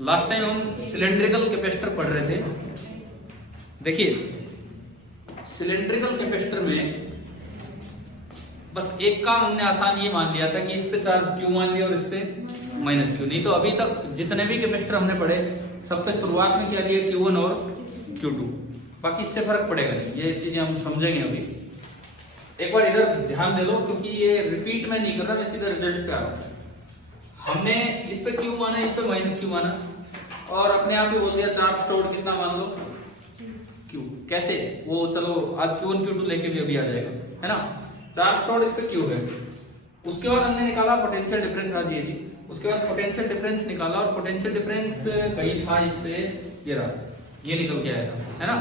Last time हम cylindrical capacitor पढ़ रहे थे। देखिए सिलेंड्रिकल कैपेसिटर में बस एक काम हमने आसान ये मान लिया था कि इस पे चार्ज Q मान लिया और इस पे माइनस Q। नहीं तो अभी तक जितने भी कैपेसिटर हमने पढ़े सब पे शुरुआत में क्या लिया Q1 और Q2, बाकी इससे फर्क पड़ेगा नहीं, ये चीजें हम समझेंगे अभी। एक बार इधर ध्यान दे लो क्योंकि ये रिपीट में नहीं कर रहा, मैं सीधा रिजल्ट पे आ रहा हूं। हमने इस पे Q माना, इस पे माइनस Q माना और अपने आप ही बोल दिया चार्ज स्टोर्ड कितना मान लो Q। कैसे वो चलो आज Q1 Q2 लेके भी अभी आ जाएगा, है ना। चार्ज स्टोर्ड इस पे Q है, उसके बाद हमने निकाला पोटेंशियल डिफरेंस। आज ये जी उसके बाद पोटेंशियल डिफरेंस निकाला और पोटेंशियल डिफरेंस कहीं था इस पे, ये रहा, ये निकल के आया था, है ना।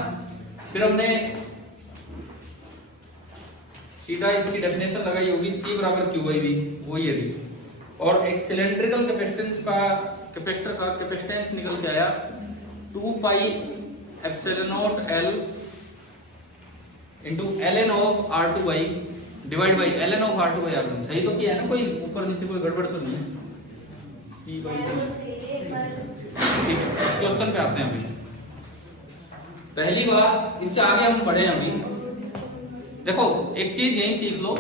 फिर हमने सीधा इसकी डेफिनेशन लगाई होगी C बराबर QIV, वो ये भी। और एक सिलेंड्रिकल कैपेसिटर का कैपेसिटेंस निकल के आया 2 pi epsilon not L into ln of R2 by divide by ln of R2 by R1। सही तो किया है ना, कोई ऊपर नीचे कोई गड़बड़ तो नहीं है। ठीक है, इस क्वेश्चन पे आते हैं अभी। पहली बार इससे आगे हम बढ़े अभी। देखो एक चीज यही सीख लो,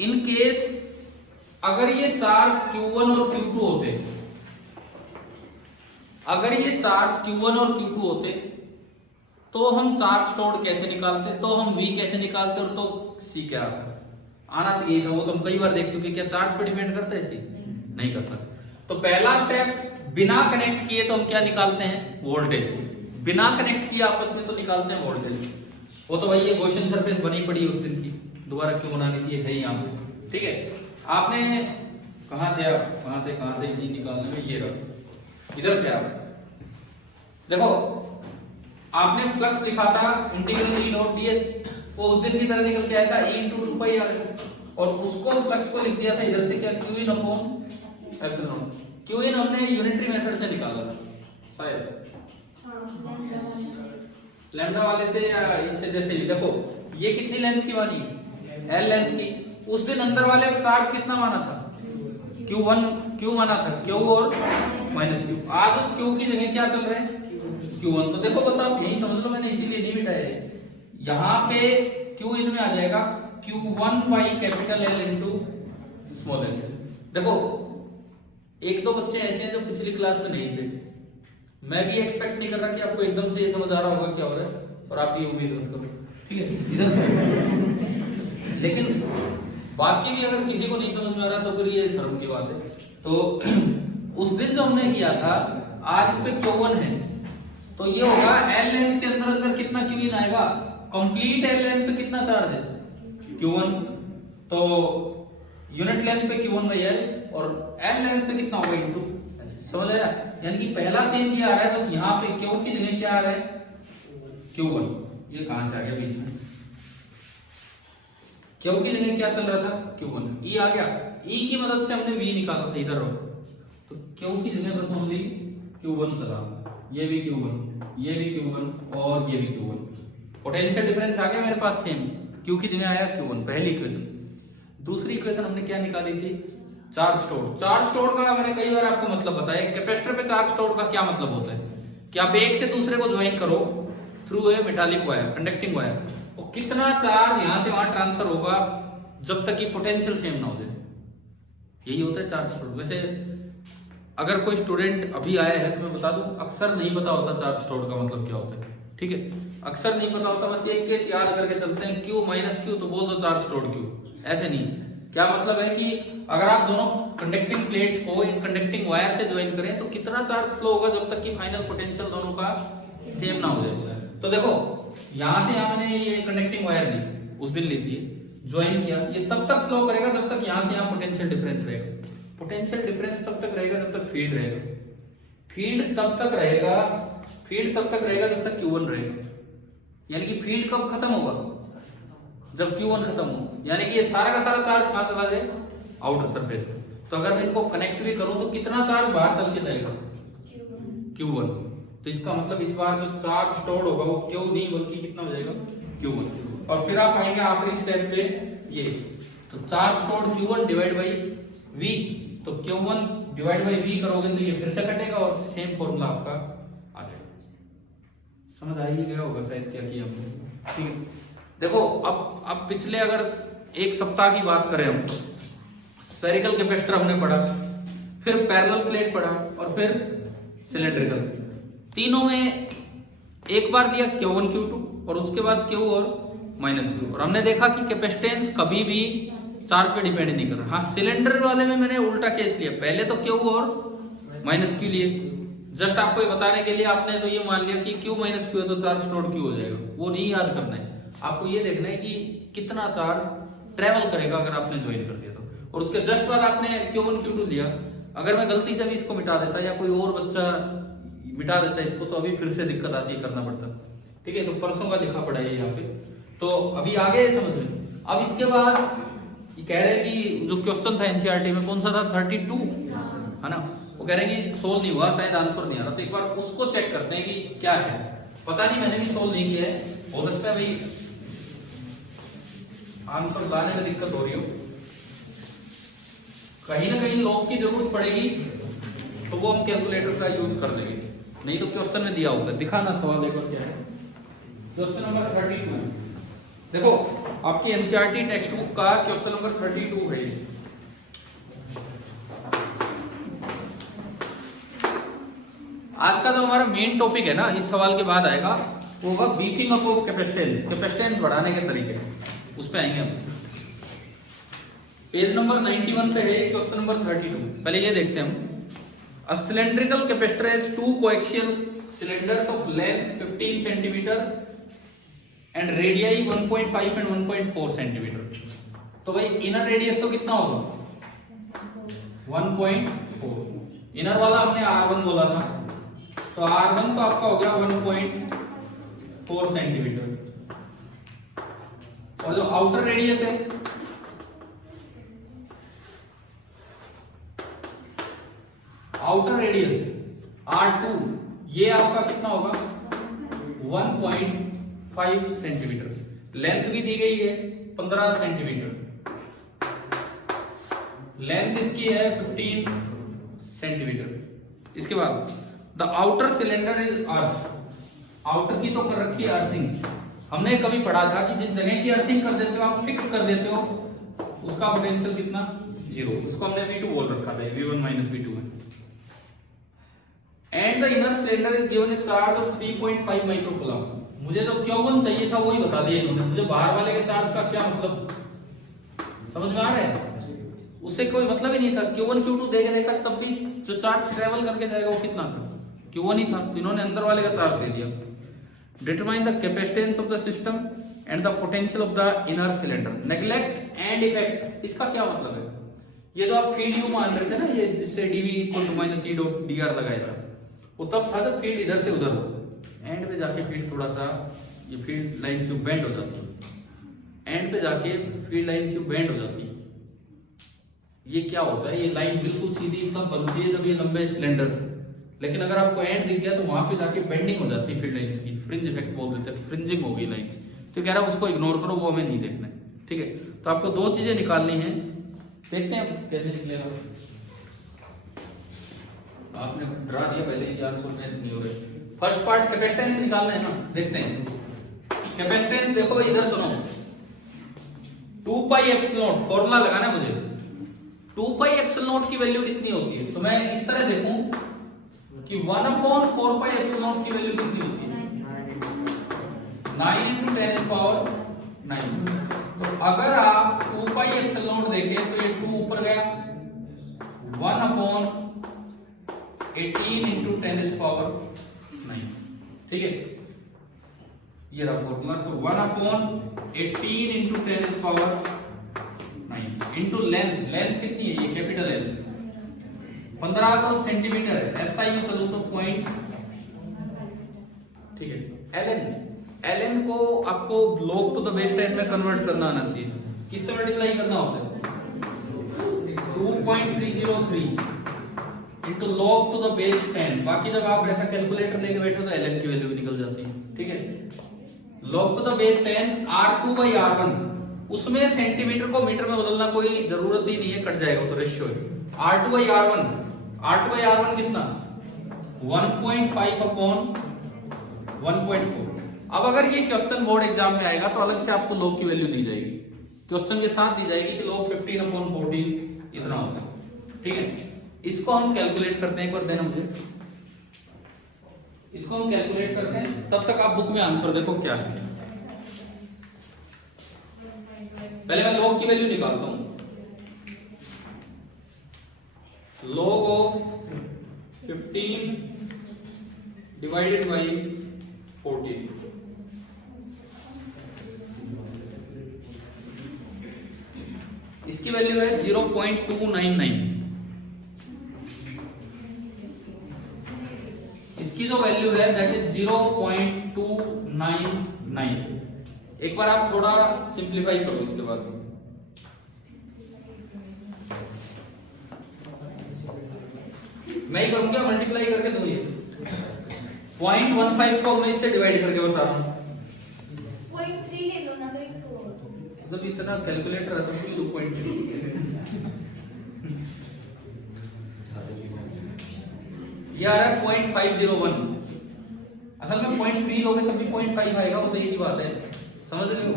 इन केस अगर ये चार्ज Q1 और Q2 होते, अगर ये चार्ज Q1 और Q2 होते तो हम चार्ज स्टोर्ड कैसे निकालते, तो हम V कैसे निकालते और तो C क्या आता, आना चाहिए था। वो तो हम कई बार देख चुके। क्या चार्ज पे डिपेंड करता है C? नहीं करता। तो पहला स्टेप बिना कनेक्ट किए तो हम क्या निकालते हैं, वोल्टेज। बिना कनेक्ट किए आपस में तो निकालते हैं वोल्टेज। वो तो भाई ये गॉसियन सरफेस बनी पड़ी उस दिन की, दोबारा क्यों बनानी थी, है यहाँ पे। ठीक है, आपने कहाँ थे आप, कहाँ थे ये निकालने में, ये रहा, इधर थे आप। देखो आपने फ्लक्स लिखा था इंटीग्रल E डॉट ds, वो उस दिन की तरह निकल के आया था E इंटू 2 पाई r, और उसको फ्लक्स को लिख दिया था इधर से क्या Q इन अपॉन एप्सिलॉन। Q इन हमने यूनिटरी मेथड से निकाला था शायद, लैम्डा वाले से या इससे। जैसे देखो ये कितनी लेंथ की वाली, L लेंथ की। उस दिन अंदर वाले चार्ज कितना माना था, Q माना था, Q और माइनस Q। आज उस Q की जगह क्या चल रहे हैं, Q1। तो देखो बस आप यही समझ लो, मैंने इसीलिए नहीं मिटाया। यहाँ पे Q इन में आ जाएगा Q1 by capital L into small l। देखो एक दो बच्चे ऐसे हैं जो पिछली क्लास में नहीं थे, मैं भी एक्सपेक्ट नहीं कर रहा कि आपको एकदम से ये समझ आ रहा होगा क्या हो रहा है, और आप ये उम्मीद मत करो, ठीक है, इधर से। लेकिन बाकी भी अगर किसी को नहीं समझ में आ रहा तो फिर ये शर्म की बात है। तो उस दिन जो हमने किया था, आज इस पे Q1 है तो ये होगा L लेंथ के अंदर कितना Q इन आएगा, कंप्लीट L लेंथ पे कितना चार्ज है Q1, तो यूनिट लेंथ पे Q1 बाई L, और L लेंथ पे कितना होगा इनटू। समझ आया? यानी कि पहला चेंज ये आ रहा है, बस यहाँ पे Q की जगह क्या आ रहा है Q1। ये कहां से आ गया बीच में, Q की जगह क्या चल रहा था Q1, E आ गया। E की मदद से हमने V निकाला था इधर, तो Q की जगह बस ओनली Q1 चला, ये भी Q1, ये भी Q1 और ये भी Q1। पोटेंशियल डिफरेंस आ गया मेरे पास सेम, Q की जगह आया Q1, पहली इक्वेशन। दूसरी इक्वेशन हमने क्या निकाली थी, चार्ज स्टोर्ड। चार्ज स्टोर्ड का मैंने कई बार आपको मतलब बताया, कैपेसिटर पे चार्ज स्टोर्ड का क्या मतलब होता है कि आप एक से दूसरे को ज्वाइन करो through a metallic wire, conducting wire, और कितना चार्ज यहां से वहां ट्रांसफर होगा जब तक कि पोटेंशियल सेम ना हो जाए, यही होता है चार्ज स्टोर्ड। वैसे अगर कोई स्टूडेंट अभी आया है तो मैं बता दूं, अक्सर नहीं पता होता चार्ज स्टोर्ड का मतलब क्या होता है, ठीक है, अक्सर नहीं पता होता। बस एक केस याद करके चलते हैं, Q माइनस Q तो बोल दो चार्ज स्टोर्ड Q, ऐसे नहीं। क्या मतलब है कि अगर आप दोनों कंडक्टिंग प्लेट्स को एक कंडक्टिंग वायर से ज्वाइन करें तो कितना चार्ज फ्लो होगा जब तक कि फाइनल पोटेंशियल दोनों का सेम ना हो जाए। तो देखो यहां से यहां मैंने ये कंडक्टिंग वायर ली, उस दिन ली थी, ज्वाइन किया, ये तब तक फ्लो करेगा जब तक यहां से यहां पोटेंशियल डिफरेंस रहेगा। पोटेंशियल डिफरेंस तब तक रहेगा जब तक फील्ड रहेगा, फील्ड तब तक रहेगा जब तक Q1 रहेगा। यानी कि फील्ड कब खत्म होगा, जब Q1 खत्म हो, यानी कि ये सारा का सारा चार्ज कहां चला जाए, आउटर सरफेस। तो अगर मैं इनको कनेक्ट भी करूं तो कितना चार्ज बाहर चल के जाएगा, Q1। तो इसका मतलब इस बार जो चार्ज स्टोर्ड होगा वो Q नहीं बल्कि कितना हो जाएगा, Q1। और फिर आप आएंगे आखिरी स्टेप पे, ये तो charge stored Q1 divide by V, तो Q1 डिवाइड बाई वी करोगे तो ये फिर से कटेगा और सेम फॉर्मूला आपका आ जाएगा। समझ आ ही गया होगा शायद क्या किया हमने, ठीक है। देखो अब पिछले अगर एक सप्ताह की बात करें हम, स्फेरिकल कैपेसिटर हमने पढ़ा, फिर पैरेलल प्लेट पढ़ा और फिर सिलेंड्रिकल। तीनों में एक बार दिया Q1 Q2 और उसके बाद Q और -Q, और हमने देखा कि कैपेसिटेंस कभी भी चार्ज पे डिपेंड नहीं कर रहा। हाँ, सिलेंडर वाले में मैंने उल्टा केस लिया, पहले तो Q और -Q लिए, जस्ट आपको ये बताने के लिए। आपने तो ये मान लिया कि Q -Q है तो चार्ज स्टोर्ड Q हो जाएगा, वो नहीं याद करना है आपको। ये देखना है कि कितना चार्ज ट्रेवल करेगा अगर आपने ज्वाइन कर दिया तो, और उसके जस्ट बाद आपने Q1 Q2 लिया। अगर मैं गलती से भी इसको मिटा देता या कोई और बच्चा मिटा देता इसको, तो अभी फिर से दिक्कत आती है, करना पड़ता, ठीक है। तो परसों का लिखा पड़ा है यहाँ पे, तो अभी आगे समझ में। अब इसके बाद ये कह रहे हैं कि जो क्वेश्चन था एनसीईआरटी में कौन सा था, 32 है ना, वो कह रहे हैं कि सोल्व नहीं हुआ, शायद आंसर नहीं आ रहा। तो एक बार उसको चेक करते हैं कि क्या है, पता नहीं, मैंने भी सोल्व नहीं किया है, हो सकता है भाई आंसर लाने में दिक्कत हो रही हो, कहीं ना कहीं लॉग की जरूरत पड़ेगी तो वो हम कैलकुलेटर का यूज कर लेंगे, नहीं तो क्वेश्चन में दिया होता है। दिखाना सवाल देखो क्या है, क्वेश्चन नंबर 32। देखो आपकी एनसीईआरटी टेक्स्ट बुक का क्वेश्चन नंबर 32 है। आज का जो हमारा मेन टॉपिक है ना, इस सवाल के बाद आएगा, वो होगा beefing up of capacitance, capacitance बढ़ाने के तरीके, उस पे आएंगे हम। पेज नंबर 91 पे है क्वेश्चन नंबर 32। पहले ये देखते हैं हम। A cylindrical capacitor has two coaxial cylinders of length 15 centimeter and radii 1.5 and 1.4 centimeter। तो भाई इनर रेडियस तो कितना होगा 1.4, इनर वाला हमने R1 बोला था, तो R1 तो आपका हो गया 1.4 सेंटीमीटर, और जो आउटर रेडियस है आउटर रेडियस R2, ये आपका कितना होगा 1.5 सेंटीमीटर। लेंथ भी दी गई है 15 सेंटीमीटर, लेंथ इसकी है 15 सेंटीमीटर। इसके बाद the outer cylinder is earth, outer की तो कर रखी है अर्थिंग। हमने कभी पढ़ा था कि जिस जगह की अर्थिंग कर देते हो आप, फिक्स कर देते हो, उसका पोटेंशियल कितना 0, उसको हमने V2 बोल रखा था, V1 V2 है। And the inner cylinder is given A charge of 3.5 microcoulomb. मुझे जो Q1 चाहिए था वही बता दिया इन्होंने, मुझे बाहर वाले के चार्ज का क्या मतलब, समझ में आ रहा है, उससे कोई मतलब ही नहीं था। Q1 Q2 देख देखा तब भी जो चार्ज ट्रेवल करके जाएगा वो कितना था, Q1 ही था, तो इन्होंने अंदर वाले का चार्ज दे दिया। Determine the capacitance of the system and the potential of the inner cylinder. Neglect and effect, इसका क्या मतलब है, ये जो आप फील्ड यू मान रहे थे ना, ये जिससे dv = e डॉट dr लगाया था, वो तब था जब फील्ड इधर से उधर हो, एंड पे जाके फील्ड थोड़ा सा ये फील्ड लाइन से बेंड हो जाती है, एंड पे जाके फील्ड लाइन से बेंड हो जाती है। ये क्या होता है, ये लाइन बिल्कुल सीधी तब बनती है जब ये लंबे सिलेंडर से, लेकिन अगर आपको एंड दिख गया तो वहां पे जाके बेंडिंग हो जाती है फील्ड लाइंस की, फ्रिंज इफेक्ट बोल देते हैं, फ्रिंजिंग होगी लाइन। तो कह रहा है उसको इग्नोर करो, वो हमें नहीं देखना है, ठीक है। तो आपको दो चीजें निकालनी है, देखते हैं कैसे निकलेगा। आपने डरा दिया पहले ही, आंसर मैच नहीं हो रहे। फर्स्ट पार्ट कैपेसिटेंस निकालना है ना, देखते हैं कैपेसिटेंस। देखो इधर सुनो, 2 पाई एप्सिलॉन फॉर्मूला लगाना है मुझे। 2 पाई एप्सिलॉन की वैल्यू कितनी होती है, तो मैं इस तरह देखूं कि 1/4 पाई एप्सिलॉन की वैल्यू कितनी होती है 9 × 10⁹। तो अगर आप 2 पाई एप्सिलॉन देखें तो ये 2 ऊपर गया, 1/18 × 10⁹, ठीक है, ये रहा फॉर्मूला। तो 1/18 × 10⁹ इंटू लेंथ, लेंथ कितनी है, ये कैपिटल लेंथ 15 तो सेंटीमीटर है, एसआई में चलो तो पॉइंट, ठीक है। एलएन को आपको log टू द बेस 10 में कन्वर्ट करना आना चाहिए। किससे मल्टीप्लाई करना होता है 2.303 into log to the base 10। बाकी जब आप ऐसा कैलकुलेटर लेके बैठो तो एलएन की वैल्यू भी निकल जाती है, ठीक है। log to the base 10 R2/R1, उसमें सेंटीमीटर को मीटर में बदलना कोई जरूरत ही नहीं है, कट जाएगा तो रेशियो है। R2/R1 R2/R1 कितना 1.5 अपॉन 1.4। अब अगर ये क्वेश्चन बोर्ड एग्जाम में आएगा तो अलग से आपको log की वैल्यू दी जाएगी, क्वेश्चन के साथ दी जाएगी कि log 15/14 इतना होता है। ठीक है, इसको हम कैलकुलेट करते हैं, एक बार देना मुझे, इसको हम कैलकुलेट करते हैं। तब तक आप बुक में आंसर देखो क्या है। पहले मैं log की वैल्यू निकालता हूं। log ऑफ 15 डिवाइडेड बाई 14, इसकी वैल्यू है 0.299। इसकी जो वैल्यू है दैट इज 0.299। एक बार आप थोड़ा सिंप्लीफाई करो इसके बाद। मैं ही करूंगा, मल्टीप्लाई करके दो। ये 0.15 को मैं इससे डिवाइड करके बता रहा हूं। 0.3 ले लो ना तो इसको, जब इतना कैलकुलेटर है तो क्यों 2.3? ये आ रहा है 0.501। असल में 0.3 लोगे तब भी 0.5 आएगा, वो तो एक ही बात है, समझ रहे हो?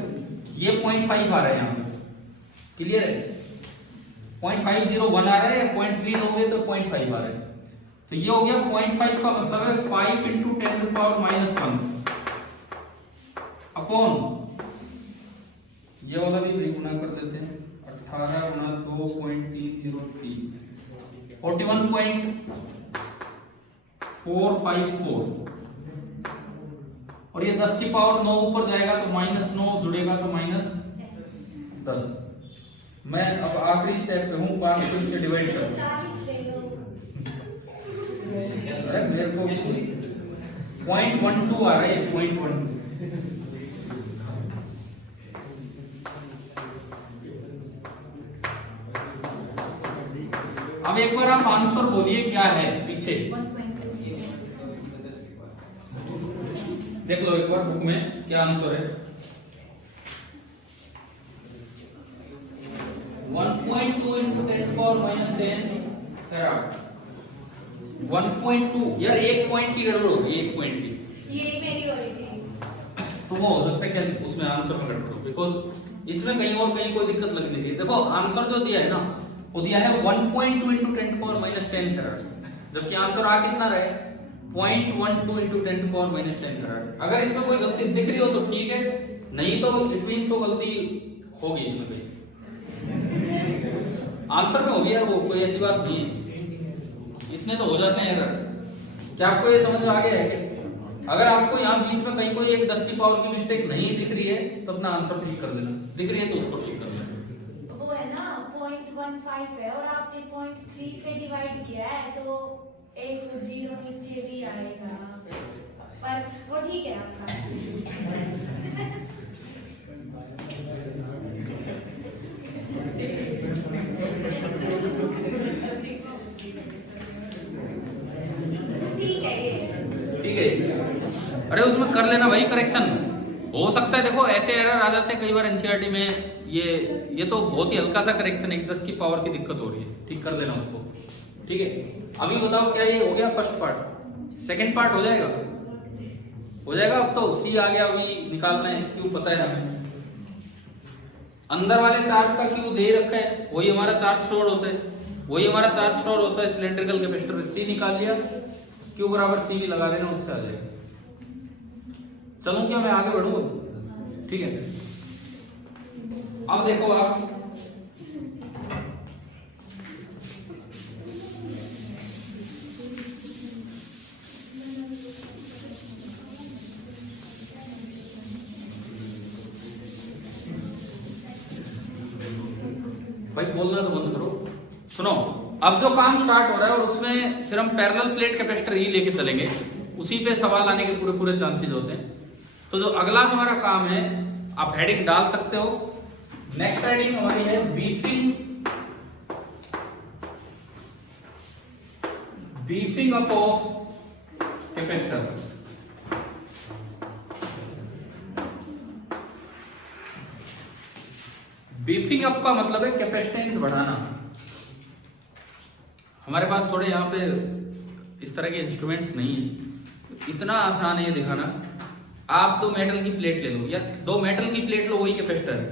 ये 0.5 आ रहा है यहाँ पे, क्लियर है? 0.501 आ रहा है, 0.3 लोगे तो 0.5 आ रहा है। तो ये हो गया 0.5 का मतलब है 5 × 10⁻⁻1 अपॉन, ये वाला भी गुना कर देते हैं, 18 × 2.303 41.454। और ये 10 की पावर 9 ऊपर जाएगा तो -9 जुड़ेगा तो -10। मैं अब आखिरी स्टेप पे हूं, 5 को इससे डिवाइड कर। 40 ले लो। अरे मेरे को 0.12 आ रहा है, 0.12। अब एक बार आप आंसर बोलिए क्या है पीछे, 1.2 देख लो एक बार बुक में क्या आंसर है। 1.2 × 10⁻10 फैराड। 1.2 यार, एक पॉइंट की गड़बड़ हो रही है, एक पॉइंट की। ये मेरी हो रही थी। तो वो हो सकता है क्या उसमें आंसर में गड़बड़ हो, बिकॉज इसमें कहीं और कहीं कोई दिक्कत लग नहीं रही है। देखो आंसर जो दिया है ना, वो दिया है 1.2 × 10⁻10 फैराड, जबकि आंसर आ कितना रहा है 0.12 × 10⁻10 फैराड। अगर इसमें कोई गलती दिख रही हो तो ठीक है, नहीं तो इट मींस वो गलती होगी इसमें कहीं, आंसर में होगी यार, वो कोई ऐसी बात नहीं है, इतने तो हो जाते हैं एरर। क्या आपको ये समझ आ गया है कि अगर आपको यहाँ बीच में कहीं कोई एक 10 की पावर की मिस्टेक नहीं दिख रही है तो अपना आंसर ठीक कर लेना, दिख रही है तो उसको ठीक कर लेना। वो है ना 0.15 है और आपने 0.3 से डिवाइड किया है तो एक 0 नीचे भी आएगा, पर वो ठीक है आपका। ठीक है ये, ठीक है, अरे उसमें कर लेना भाई करेक्शन, हो सकता है। देखो ऐसे एरर आ जाते हैं कई बार एनसीईआरटी में, ये तो बहुत ही हल्का सा करेक्शन है, 10 की पावर की दिक्कत हो रही है, ठीक कर लेना उसको। ठीक है, अभी बताओ क्या ये हो गया फर्स्ट पार्ट, सेकंड पार्ट हो जाएगा? हो जाएगा। अब तो सी आ गया, अभी निकालना है क्यों, पता है हमें। अंदर वाले चार्ज का क्यू दे रखा है, वही हमारा चार्ज स्टोर होता है, वही हमारा चार्ज स्टोर होता है सिलेंड्रिकल कैपेसिटर में। सी निकाल लिया, क्यू बराबर सी भी लगा लेना, उससे आ जाएगा। चलूं क्या, मैं आगे बढ़ूं? ठीक है, अब देखो आप, भाई बोलना तो बंद करो। सुनो, अब जो काम स्टार्ट हो रहा है और उसमें फिर हम पैरेलल प्लेट कैपेसिटर ही लेके चलेंगे, उसी पे सवाल आने के पूरे पूरे चांसेस होते हैं। तो जो अगला हमारा काम है, आप हेडिंग डाल सकते हो। नेक्स्ट हेडिंग हमारी है beefing up of capacitor. Beefing up का मतलब है कैपेसिटेंस बढ़ाना। हमारे पास थोड़े यहाँ पे इस तरह के इंस्ट्रूमेंट्स नहीं है, इतना आसान है ये दिखाना। आप 2 मेटल की प्लेट ले लो या 2 मेटल की प्लेट लो, वही कैपेसिटर है,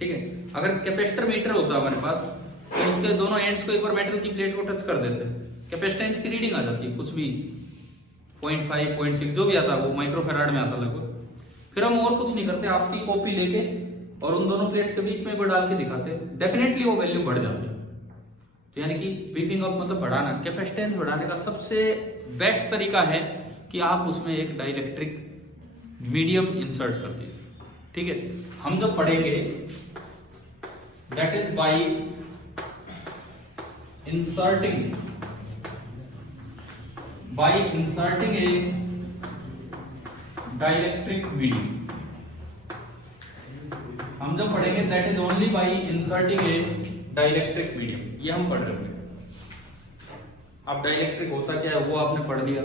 ठीक है। अगर कैपेसिटर मीटर होता हमारे पास तो उसके दोनों एंड्स को एक बार मेटल की प्लेट को टच कर देते हैं, कैपेसिटेंस की रीडिंग आ जाती है, कुछ भी 0.5 0.6 जो भी आता है वो माइक्रोफेराड में आता लगभग। फिर हम और कुछ नहीं करते, आपकी कॉपी लेके और उन दोनों प्लेट्स के बीच में भी डाल के दिखाते हैं, डेफिनेटली वो वैल्यू बढ़ जाती है। तो यानी कि बीफिंग अप मतलब बढ़ाना, कैपेसिटेंस बढ़ाने का सबसे बेस्ट तरीका है कि आप उसमें एक डाइलेक्ट्रिक मीडियम इंसर्ट कर दीजिए, ठीक है। हम जो पढ़ेंगे that is by inserting A dielectric medium. हम जो पढ़ेंगे that is only by inserting A dielectric medium, ये हम पढ़ रहे हैं। अब डाइलेक्ट्रिक होता क्या है वो आपने पढ़ लिया,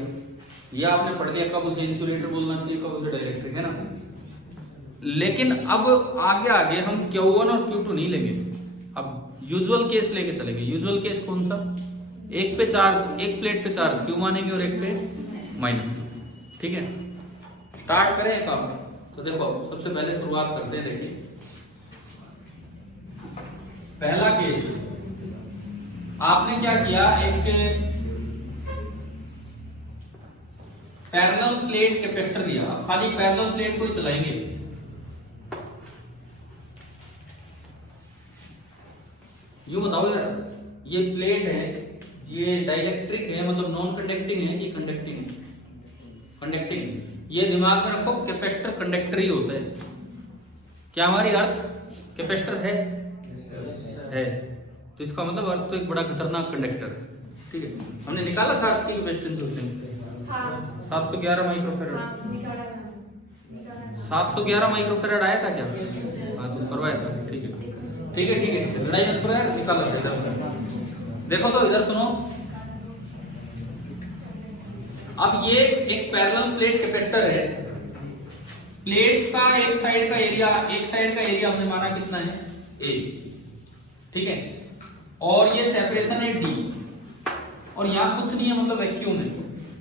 ये आपने पढ़ लिया कब उसे इंसुलेटर बोलना चाहिए, कब उसे डाइलेक्ट्रिक, है ना। लेकिन अब आगे हम Q1 और Q2 नहीं लेंगे, अब यूजुअल केस लेके चलेंगे। यूजुअल केस कौन सा? एक पे चार्ज, एक प्लेट पे चार्ज Q मानेंगे और एक पे -Q, ठीक है। स्टार्ट करें काम। तो देखो सबसे पहले शुरुआत करते हैं, देखिए पहला केस आपने क्या किया, एक पैरेलल प्लेट कैपेसिटर लिया, खाली पैरेलल प्लेट को ही चलाएंगे। यूं बताओ यार, ये प्लेट है, ये डाइलेक्ट्रिक है मतलब नॉन कंडक्टिंग है, ये कंडक्टिंग है, कंडक्टिंग। ये दिमाग में रखो, कैपेसिटर कंडक्टर ही होता है। क्या हमारी अर्थ कैपेसिटर है? तो इसका मतलब अर्थ तो एक बड़ा खतरनाक कंडक्टर है, ठीक है। हमने निकाला था अर्थ की कैपेसिटेंस उस दिन 711 माइक्रोफैराड। 711 माइक्रोफैराड आया था क्या? हाँ तो करवाया था, ठीक है ठीक है ठीक है, लड़ाई मत करो यार, निकाल लेते इधर से। देखो तो इधर सुनो, अब ये एक पैरेलल प्लेट कैपेसिटर है। प्लेट्स का एक साइड का एरिया हमने माना कितना है? A, ठीक है। और ये सेपरेशन है D, और यहां कुछ नहीं है मतलब वैक्यूम है,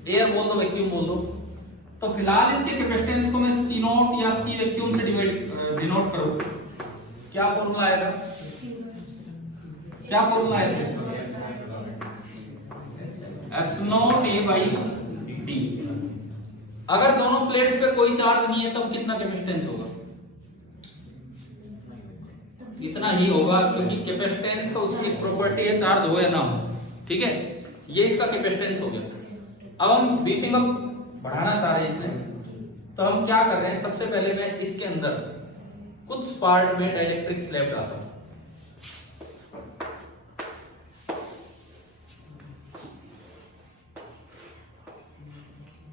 एयर बोल दो, वैक्यूम बोल दो। तो फिलहाल इसके कैपेसिटेंस को मैं C नॉट या C वैक्यूम से डिनोट करूं, क्या फॉर्मूला आएगा? क्या फॉर्मूला आएगा इसका? Epsilon A by D। अगर दोनों प्लेट्स पे कोई चार्ज नहीं है तब कितना कैपेसिटेंस होगा? इतना ही होगा, क्योंकि कैपेसिटेंस का उसकी एक प्रॉपर्टी है, चार्ज हो या ना हो, ठीक है। ये इसका कैपेसिटेंस हो गया। अब हम बीफिंग अप बढ़ाना चाह रहे हैं इसमें, तो हम क्या कर रहे हैं, सबसे पहले मैं इसके अंदर कुछ पार्ट में डाइलेक्ट्रिक स्लैब डालता हूं।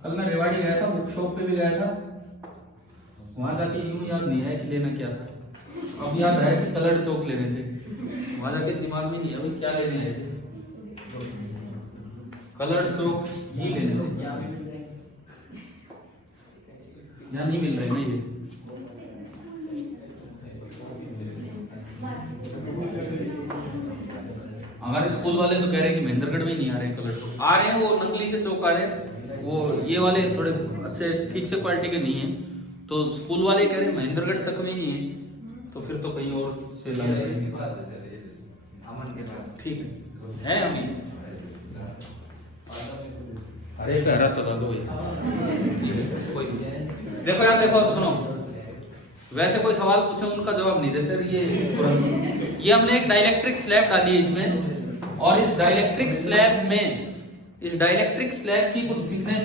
कल मैं रेवाड़ी गया था, बुक शॉप पे भी गया था, वहां जाके यूं याद नहीं है कि लेना क्या था, अब याद है कि कलर्ड चौक लेने थे। वहां जाके दिमाग में नहीं, अभी क्या लेने आए थे, कलर्ड चौक ही लेने थे। यहाँ नहीं मिल रहे नहीं ये, हमारे स्कूल वाले तो कह रहे हैं कि महेंद्रगढ़ में नहीं आ रहे हैं कलर चौक, आ रहे हैं वो नकली से चौक आ रहे हैं, वो ये वाले थोड़े अच्छे ठीक से क्वालिटी के नहीं है। तो स्कूल वाले कह रहे हैं महेंद्रगढ़ तक में नहीं है, तो फिर तो कहीं और से लाए, ठीक है अभी। अरे गहरा चला दो कोई देखो यार, देखो सुनो, वैसे कोई सवाल पूछे उनका जवाब नहीं देते। ये हमने एक डाइलेक्ट्रिक स्लैब डाली है इसमें, और इस डाइलेक्ट्रिक स्लैब में, इस डाइलेक्ट्रिक स्लैब की कुछ थिकनेस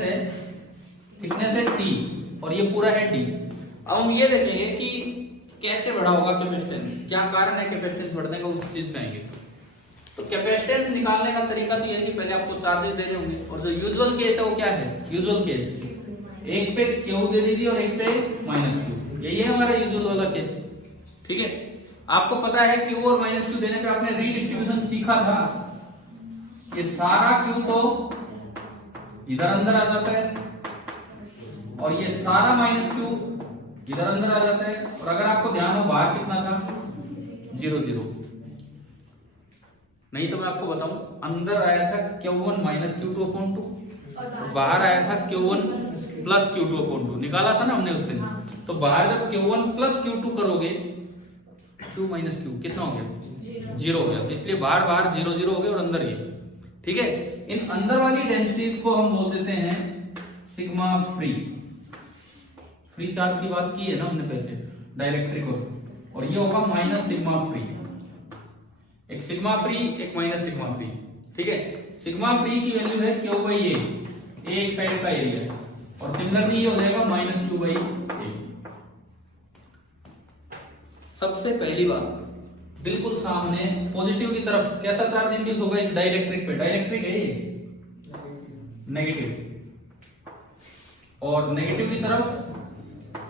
है T, और ये पूरा है D। अब हम ये देखेंगे कि कैसे बढ़ा होगा कैपेसिटेंस, क्या कारण है कैपेसिटेंस बढ़ने का, उस चीज पे आएंगे। तो कैपेसिटेंस निकालने का तरीका तो ये है कि पहले आपको चार्जेस देने होंगे, और जो यूजुअल केस है वो क्या है? यूजुअल केस एक पे Q दे दीजिए और एक पे -Q, यही है हमारा यूजुअल वाला केस, ठीक है। आपको पता है Q और -Q देने पे आपने रीडिस्ट्रीब्यूशन सीखा था, ये सारा Q तो इधर अंदर आ जाता है, और ये सारा -Q इधर अंदर आ जाता है। और अगर आपको ध्यान हो बाहर कितना था? 0 0, नहीं तो मैं आपको बताऊं, अंदर आया था Q1 माइनस Q2 अपॉन 2, बाहर आया था Q1 प्लस Q2 अपॉन 2, निकाला था ना हमने उस दिन। तो बाहर जब Q1 प्लस Q2 करोगे, Q माइनस Q कितना हो गया? 0 हो गया। तो इसलिए बाहर बाहर 0 0 हो गए और अंदर ये, ठीक है। इन अंदर वाली डेंसिटीज को हम बोल देते हैं सिग्मा फ्री। फ्री चार्ज की बात की है ना हमने पहले, डाइलेक्ट्रिक और ये होगा माइनस सिग्मा फ्री। एक सिग्मा फ्री, एक माइनस सिग्मा फ्री, ठीक है। सिग्मा फ्री की वैल्यू है क्यू बाई ए, एक साइड का एरिया है, और सिमिलरली ये हो जाएगा माइनस क्यू बाई ए। सबसे पहली बात, बिल्कुल सामने पॉजिटिव की तरफ कैसा चार्ज इंड्यूस होगा इस डाइलेक्ट्रिक पे? डाइलेक्ट्रिक है ये, नेगेटिव, और नेगेटिव की तरफ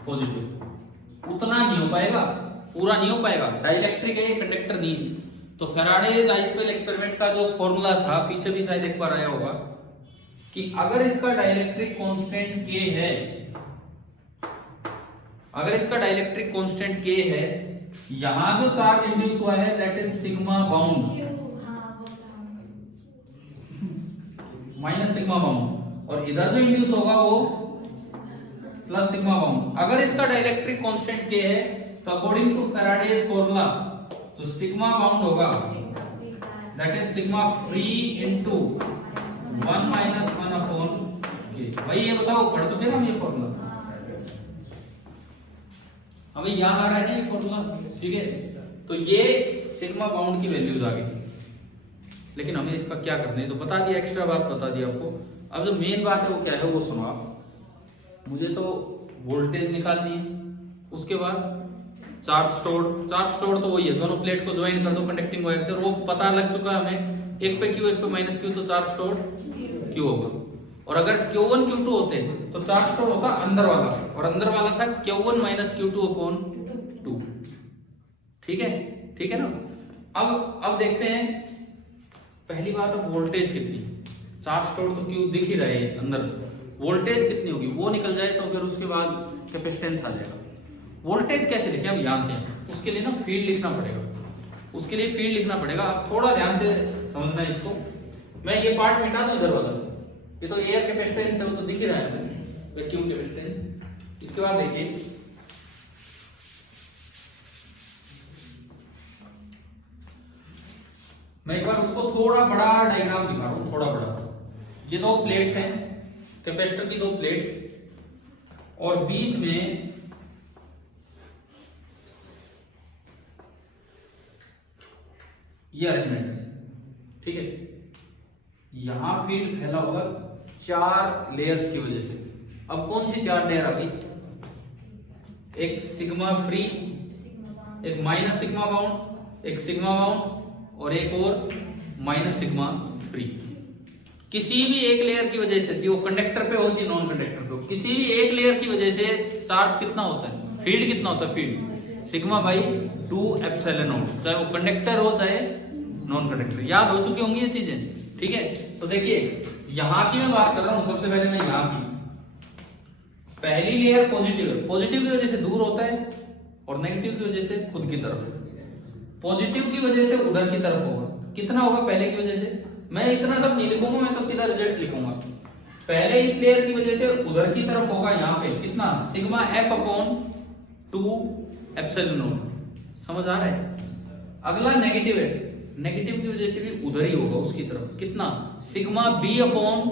पॉजिटिव। उतना नहीं हो पाएगा, पूरा नहीं हो पाएगा, डाइलेक्ट्रिक है, कंडक्टर नहीं। तो फैराडेज आइसपेल एक्सपेरिमेंट का जो फॉर्मूला था, पीछे भी शायद एक बार आया होगा, कि अगर इसका डाइलेक्ट्रिक कांस्टेंट K है, अगर इसका डाइलेक्ट्रिक कांस्टेंट K है, यहां जो चार्ज इंड्यूस हुआ है that is sigma bound, minus sigma bound, और इधर जो इंड्यूस होगा वो प्लस सिग्मा बाउंड। अगर इसका डाइलेक्ट्रिक कांस्टेंट K है तो अकॉर्डिंग टू फैराडेज फॉर्मूला तो सिग्मा बाउंड होगा that is sigma free into 1 minus 1 upon K। भाई ये बताओ, पढ़ चुके ना हम ये फॉर्मूला? अभी यहां आ रहा है ना ये फॉर्मूला, ठीक है। तो ये सिग्मा बाउंड की वैल्यूज आ गई, लेकिन हमें इसका क्या करना है तो बता दिया, एक्स्ट्रा बात बता दी आपको। अब जो मेन बात है वो क्या है वो सुनो आप। मुझे तो वोल्टेज निकालनी है, उसके बाद चार्ज स्टोर्ड तो वही है, दोनों प्लेट को ज्वाइन कर दो कंडक्टिंग वायर से, वो पता लग चुका है हमें, एक पे Q एक पे माइनस Q, तो चार्ज स्टोर्ड Q होगा। और अगर Q1 Q2 होते तो चार्ज स्टोर्ड होता अंदर वाला, और अंदर वाला था Q1 माइनस Q2 अपॉन 2, ठीक है, ठीक है ना। अब देखते हैं पहली बात, अब वोल्टेज कितनी, चार्ज स्टोर्ड तो Q दिख ही रहा है अंदर, वोल्टेज कितनी होगी वो निकल जाए तो फिर उसके बाद कैपेसिटेंस आ जाएगा। वोल्टेज कैसे लिखें अब यहां से, उसके लिए ना फील्ड लिखना पड़ेगा, उसके लिए फील्ड लिखना पड़ेगा। आप थोड़ा ध्यान से समझना है इसको। मैं ये पार्ट मिटा दूं इधर वाला, ये तो एयर कैपेसिटेंस है, वो तो दिख ही रहा है हमें, वैक्यूम कैपेसिटेंस। इसके बाद देखिए मैं एक बार उसको थोड़ा बड़ा डायग्राम दिखा रहा हूं, थोड़ा बड़ा। ये दो प्लेट्स हैं, कैपेसिटर की दो प्लेट्स, और बीच में ये अरेंजमेंट, ठीक है। यहां फील्ड फैला होगा 4 लेयर्स की वजह से। अब कौन सी 4 लेयर आ गई? एक सिग्मा फ्री, एक माइनस सिग्मा बाउंड, एक सिग्मा बाउंड, और एक और माइनस सिग्मा फ्री। किसी भी एक लेयर की वजह से, चाहे वो कंडक्टर पे हो चाहे नॉन कंडक्टर पे हो, किसी भी एक लेयर की वजह से चार्ज कितना होता है, फील्ड कितना होता है? Field sigma by 2 epsilon not, चाहे वो कंडक्टर हो चाहे नॉन कंडक्टर। याद हो चुकी होंगी ये चीजें, ठीक है। तो देखिए यहां की मैं बात कर रहा हूं, सबसे पहले मैं यहां की पहली लेयर पॉजिटिव है, पॉजिटिव की वजह से दूर होता है, और नेगेटिव की वजह से खुद की तरफ। पॉजिटिव की वजह से उधर की तरफ होगा, कितना होगा पहले की वजह से? मैं इतना सब नहीं लिखूंगा, मैं तो सीधा रिजल्ट लिखूंगा। पहले इस लेयर की वजह से उधर की तरफ होगा, यहाँ पे कितना? Sigma F upon 2 epsilon not. समझ आ रहा है? अगला नेगेटिव है, नेगेटिव की वजह से भी उधर ही होगा उसकी तरफ, कितना? Sigma B upon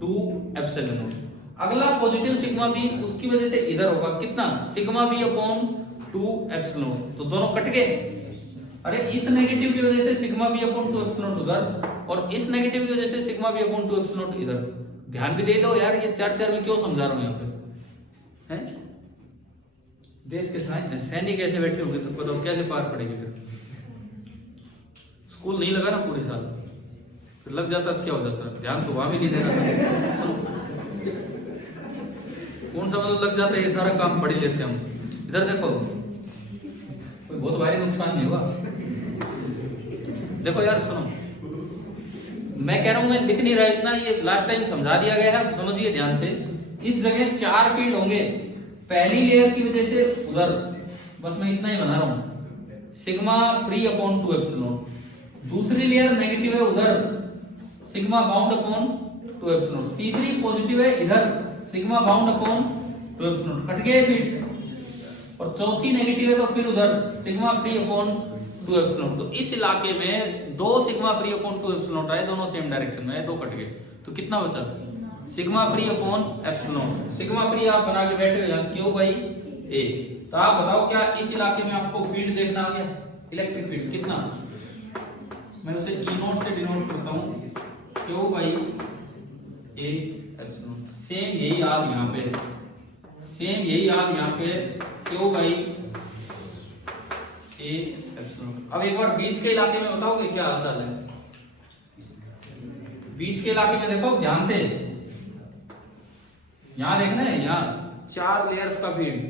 2 epsilon nought. अगला पॉजिटिव सिग्मा बी, उसकी वजह से इधर होगा, कितना? Sigma B upon 2 epsilon nought. तो दोनों कट गए। अरे इस नेगेटिव की वजह से sigma B upon 2 epsilon not उधर, और इस नेगेटिव की वजह से sigma B upon 2 epsilon nought इधर। ध्यान भी दे दो यार, ये 4 में क्यों समझा रहा हूं यहाँ पे, हैं? देश के सैनिक ऐसे बैठे होंगे तो बताओ कैसे पार पड़ेंगे फिर? स्कूल नहीं लगा ना पूरे साल, फिर लग जाता तो क्या हो जाता? ध्यान तो वहां भी नहीं देना। कौन सा मतलब लग जाता है, ये सारा काम पढ़ ही लेते हम। इधर देखो, कोई बहुत भारी नुकसान नहीं हुआ। देखो यार सुनो, मैं कह रहा हूं, मैं लिख नहीं रहा इतना, ये लास्ट टाइम समझा दिया गया है, समझिए ध्यान से। इस जगह 4 फील्ड होंगे, पहली लेयर की वजह से उधर, बस मैं इतना ही बना रहा हूं, सिग्मा फ्री अपॉन 2 एप्सिलॉन। दूसरी लेयर नेगेटिव है उधर सिग्मा बाउंड अपॉन 2 एप्सिलॉन, तीसरी पॉजिटिव है इधर sigma bound upon 2 epsilon, cut गए फिर, और चौथी नेगेटिव है तो फिर उधर सिग्मा फ्री अपॉन 2 एप्सिलॉन। तो इस इलाके में दो सिग्मा फ्री अपॉन 2 एप्सिलॉन आए, दोनों सेम डायरेक्शन में है, दो कट गए, तो कितना बचा sigma free upon epsilon. Sigma free आप बना के बैठे हो यहाँ क्यू बाई ए। तो आप बताओ क्या इस इलाके में आपको फील्ड देखना आ गया, इलेक्ट्रिक फील्ड कितना, मैं उसे ई नोट से डिनोट करता हूँ Q by A epsilon. Same यही आप यहाँ पे, सेम यही आप यहाँ पे क्यू बाई ए एप्सिलॉन। अब एक बार बीच के इलाके में बताओगे क्या हालचाल है, बीच के इलाके में देखो ध्यान से, यहां देखना है, यहाँ 4 लेयर्स का फील्ड,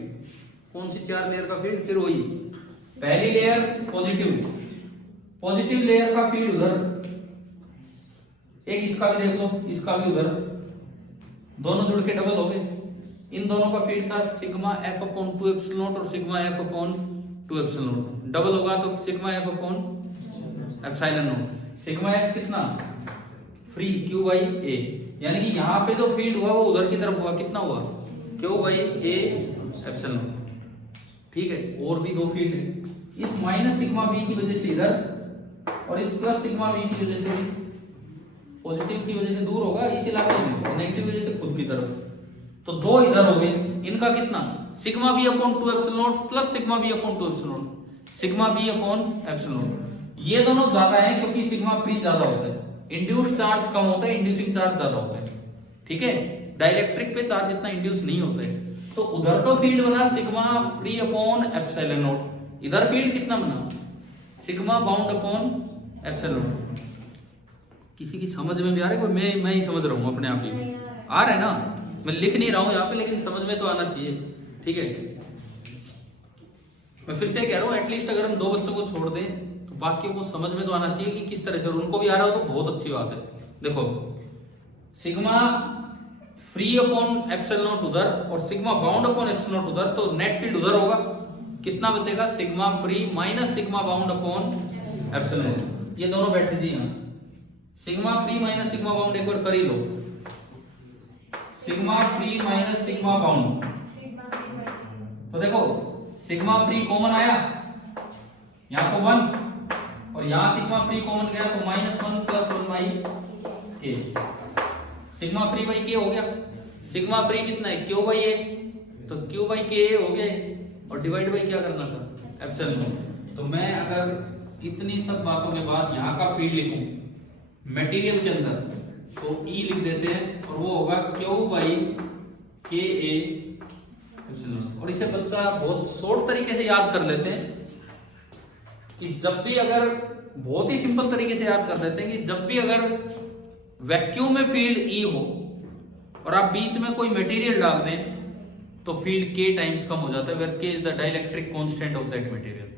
कौन सी 4 लेयर का फील्ड, फिर वही पहली लेयर पॉजिटिव, पॉजिटिव लेयर का फील्ड उधर, एक इसका भी देख लो, इसका भी उधर, दोनों जुड़ के डबल हो गए, इन दोनों का फील्ड था सिग्मा एफ अपॉन 2 एप्सिलॉन और sigma F upon 2 epsilon, double होगा तो sigma F upon epsilon note. Sigma F कितना फ्री क्यू बाई ए, यानी कि यहाँ पे जो फील्ड हुआ वो उधर की तरफ हुआ, कितना हुआ क्यू बाई ए एप्सिलॉन। ठीक है, और भी दो फील्ड है, इस माइनस सिग्मा बी की वजह से इधर और इस प्लस सिग्मा बी की वजह से भी, पॉजिटिव की वजह से दूर होगा इस इलाके में और नेगेटिव की वजह से खुद की तरफ, तो दो इधर हो गए, इनका कितना sigma B upon 2 epsilon plus sigma B upon 2 epsilon, sigma B upon epsilon. ये दोनों ज्यादा है क्योंकि सिग्मा फ्री ज्यादा होता है, इंड्यूस्ड चार्ज कम होता है, इंड्यूसिंग चार्ज ज्यादा होता है। ठीक है, डाइलेक्ट्रिक पे चार्ज इतना इंड्यूस नहीं होता है, तो उधर तो फील्ड बना sigma free upon epsilon note, इधर फील्ड कितना बना सिग्मा बाउंड अपॉन एप्सिलॉन। किसी की समझ में भी आ रहा है, मैं ही समझ रहा हूँ अपने आप ही, आ रहा है ना, मैं लिख नहीं रहा हूँ यहाँ पे, लेकिन समझ में तो आना चाहिए। ठीक है, मैं फिर से कह रहा हूँ, एटलीस्ट अगर हम 2 बच्चों को छोड़ दें तो बाकियों को समझ में तो आना चाहिए कि किस तरह से, और उनको भी आ रहा हो तो बहुत अच्छी बात है। देखो sigma free upon epsilon not उधर और sigma bound upon epsilon not उधर, तो नेट फील्ड उधर होगा, कितना बचेगा sigma free minus sigma bound upon epsilon naught. ये दोनों बैठे जी यहाँ, sigma free minus sigma bound एक बार कर ही लो, sigma free minus sigma bound, तो देखो सिग्मा फ्री कॉमन आया, यहाँ तो 1 और यहाँ सिग्मा फ्री कॉमन गया तो -1 + 1 बाई के, सिग्मा फ्री बाई के हो गया, सिग्मा फ्री कितना है क्यू बाई ए, तो क्यू बाई के हो गया, और डिवाइड बाई क्या करना था एप्सिलॉन। तो मैं अगर इतनी सब बातों के बाद यहाँ का फील्ड लिखूं मटेरियल के अंदर, तो ई लिख देते हैं और वो होगा क्यू बाई के ए एप्सिलॉन। और इसे बच्चा बहुत शॉर्ट तरीके से याद कर लेते हैं कि जब भी अगर, बहुत ही सिंपल तरीके से याद कर देते हैं कि जब भी अगर वैक्यूम में फील्ड ई हो और आप बीच में कोई मटेरियल डाल दें तो फील्ड के टाइम्स कम हो जाता है, वेयर के is the dielectric constant of that material.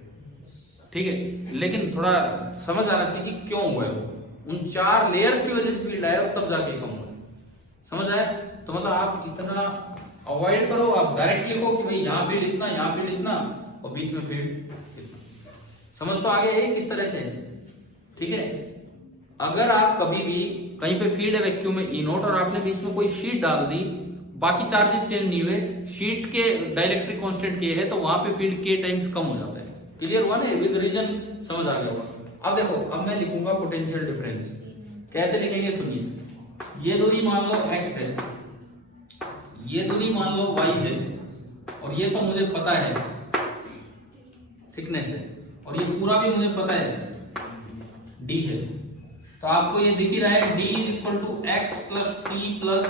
ठीक है, लेकिन थोड़ा समझ आना चाहिए कि क्यों हुआ है वो, उन 4 लेयर्स की वजह से फील्ड आया और तब जाके कम हुआ। समझ आया? तो मतलब आप इतना अवॉइड करो, आप डायरेक्ट लिखो कि भाई यहाँ फील्ड इतना, यहाँ फील्ड इतना और बीच में फील्ड इतना। समझ तो आ गया है किस तरह से? ठीक है, अगर आप कभी भी कहीं पे फील्ड है वैक्यूम में ई नोट और आपने बीच में कोई शीट डाल दी, बाकी चार्जेस चेंज नहीं हुए, शीट के डाइलेक्ट्रिक कांस्टेंट के है, तो वहां पे फील्ड के टाइम्स कम हो जाता है। क्लियर हुआ ना? विद रीजन समझ आ गया होगा। अब देखो, अब मैं लिखूंगा पोटेंशियल डिफरेंस। कैसे लिखेंगे सुनिए, ये दूरी मान लो x है, ये दूरी मान लो y है, और ये तो मुझे पता है थिकनेस है, और ये पूरा भी मुझे पता है d है। तो आपको ये दिख ही रहा है d = x + t +,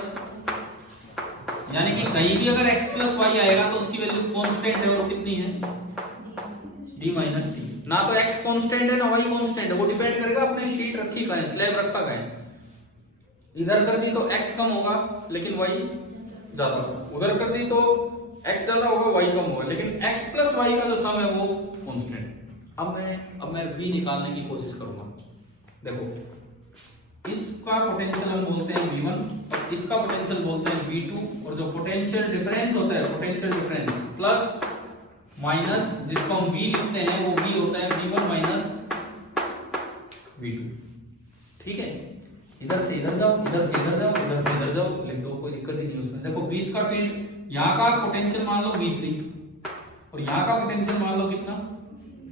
यानी कि कहीं भी अगर x + y आएगा तो उसकी वैल्यू कांस्टेंट है, और कितनी है d - t। ना तो x कांस्टेंट है ना y कांस्टेंट है, वो डिपेंड करेगा अपने शीट रखी कहां है, स्लैब रखा कहां है। इधर कर दी तो x कम होगा लेकिन y ज्यादा होगा, उधर कर दी तो x ज्यादा होगा y कम होगा, लेकिन x + y का जो सम है वो कांस्टेंट। अब मैं v निकालने की कोशिश करूंगा। देखो, इसका पोटेंशियल हम बोलते हैं v1 और इसका पोटेंशियल बोलते हैं v2, और जो पोटेंशियल डिफरेंस होता है, पोटेंशियल डिफरेंस प्लस माइनस जिसको हम v लिखते हैं वो v होता है v1 - V2। ठीक है, इधर से इधर जाओ, इधर से इधर जाओ, इधर से इधर जाओ, लिख दो, कोई दिक्कत ही नहीं उसमें। देखो बीच का फील्ड, यहाँ का पोटेंशियल मान लो V3 और यहाँ का पोटेंशियल मान लो कितना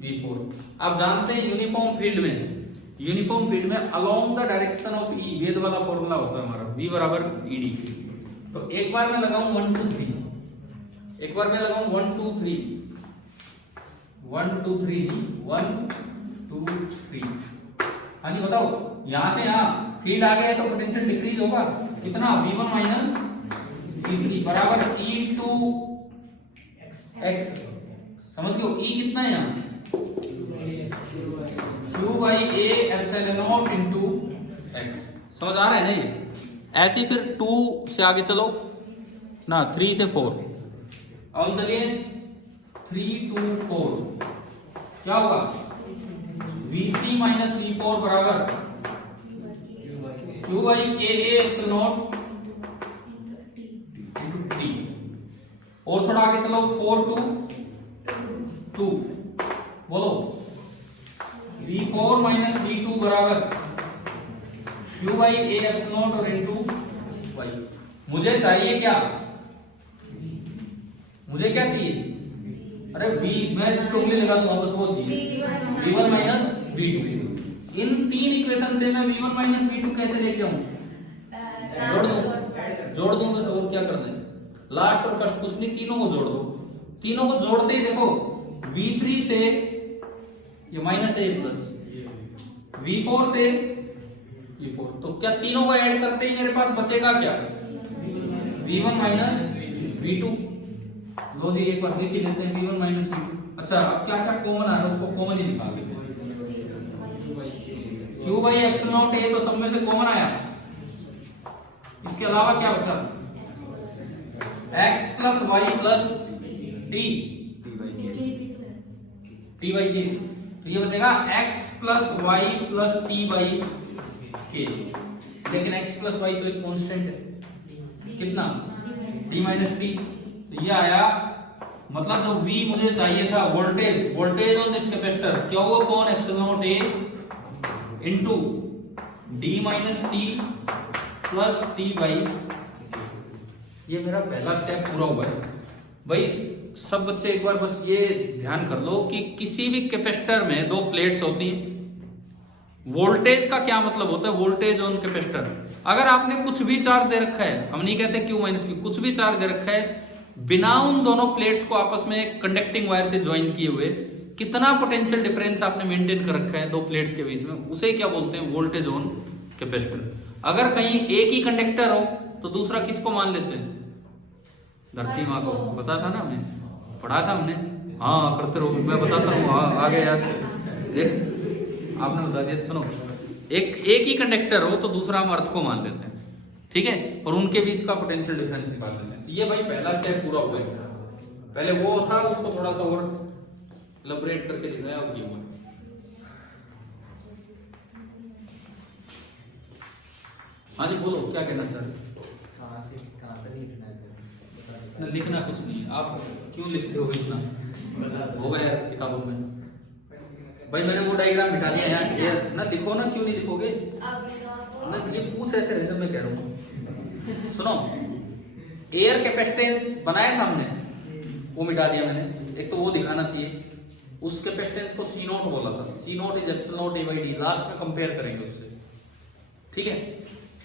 V4। आप जानते हैं यूनिफॉर्म फील्ड में along the direction of E वेद वाला फॉर्मूला होता है हमारा V बराबर ED। तो एक बार मैं लगाऊं 1 2 3, एक बार मैं लगाऊं 1 2 3, 1 2 3, 1 2 3। हाँ जी बताओ, यहां से यहां फील्ड आ गया तो पोटेंशियल डिक्रीज होगा कितना, V1 माइनस V3 बराबर E2 x। समझ गए, E कितना है यहाँ Q by A epsilon not into x। समझ आ रहा है ना ये? ऐसे फिर 2 से आगे चलो ना, 3 से 4। अब चलिए 3 2 4 क्या होगा, V3 माइनस V4 बराबर Q by K A epsilon not into T। और थोड़ा आगे चलो 4 2 2 बोलो V4 माइनस V2 बराबर Q by A epsilon not और इनटू y। मुझे चाहिए क्या, मुझे क्या चाहिए, अरे V, मैं जिसको उंगली लगा दूंगा बस वो चाहिए, V1 माइनस V2। इन तीन इक्वेशन से मैं V1 माइनस V2 कैसे लेके आऊं, जोड़ दूं बस, और क्या करना है, लास्ट और फर्स्ट कुछ नहीं, तीनों को जोड़ दो। तीनों को जोड़ते ही देखो V3 से ये माइनस है प्लस, V4 से ये 4, तो क्या तीनों को ऐड करते ही मेरे पास बचेगा क्या, V1 माइनस V2। लो जी एक बार देख ही लेते हैं V1 माइनस V2। अच्छा अब क्या क्या कॉमन आ रहा है उसको कॉमन ही निकाल लेते हैं। Q by epsilon not A तो सब में से कॉमन आया, इसके अलावा क्या बचा, x plus Y plus t, t by k। तो ये बचेगा x plus Y plus t by k। लेकिन x प्लस वाई तो एक कांस्टेंट है, कितना t माइनस t। तो ये आया, मतलब जो v मुझे चाहिए था voltage, voltage on this capacitor क्या हुआ, कौन epsilon not a into d minus t plus t by. ये मेरा पहला स्टेप पूरा हुआ है भाई। सब बच्चे एक बार बस ये ध्यान कर लो कि किसी भी कैपेसिटर में दो प्लेट्स होती हैं। वोल्टेज का क्या मतलब होता है, वोल्टेज ऑन कैपेसिटर। अगर आपने कुछ भी चार्ज दे रखा है, हम नहीं कहते Q माइनस Q, कुछ भी चार्ज दे रखा है, बिना उन दोनों प्लेट्स को आपस में कंडक्टिंग वायर से ज्वाइन किए हुए कितना पोटेंशियल डिफरेंस आपने मेंटेन कर रखा है दो प्लेट्स के बीच में, उसे क्या बोलते हैं, वोल्टेज ऑन कैपेसिटर। अगर कहीं एक ही कंडक्टर हो तो दूसरा किसको मान लेते हैं, धरती माँ को। बता था ना हमने, पढ़ा था हमने, हाँ करते रहो, मैं बताता हूँ। हाँ आगे यार देख, आपने बता दिया। सुनो, एक ही कंडक्टर हो तो दूसरा हम अर्थ को मान लेते हैं, ठीक है, और उनके बीच का पोटेंशियल डिफरेंस निकाल लेते हैं। तो ये भाई पहला स्टेप पूरा हुआ है। पहले वो था, उसको थोड़ा सा और इलैबोरेट करके दिखाया और ये हुआ। हाँ जी बोलो, क्या कहना चाह रहे हो? कहाँ से कहाँ तक लिखना है सर? ना लिखना कुछ नहीं, आप क्यों लिखते हो इतना, होगा यार किताबों में। भाई मैंने वो डायग्राम मिटा दिया यार, ये ना लिखो ना, क्यों नहीं लिखोगे ना, ये पूछ ऐसे रहे, मैं कह रहा हूँ। सुनो, एयर कैपेसिटेंस बनाया था हमने, वो मिटा दिया मैंने। एक तो वो दिखाना चाहिए, उस कैपेसिटेंस को C नॉट बोला था, C not is epsilon not A by D, last में कंपेयर करेंगे उससे, ठीक है।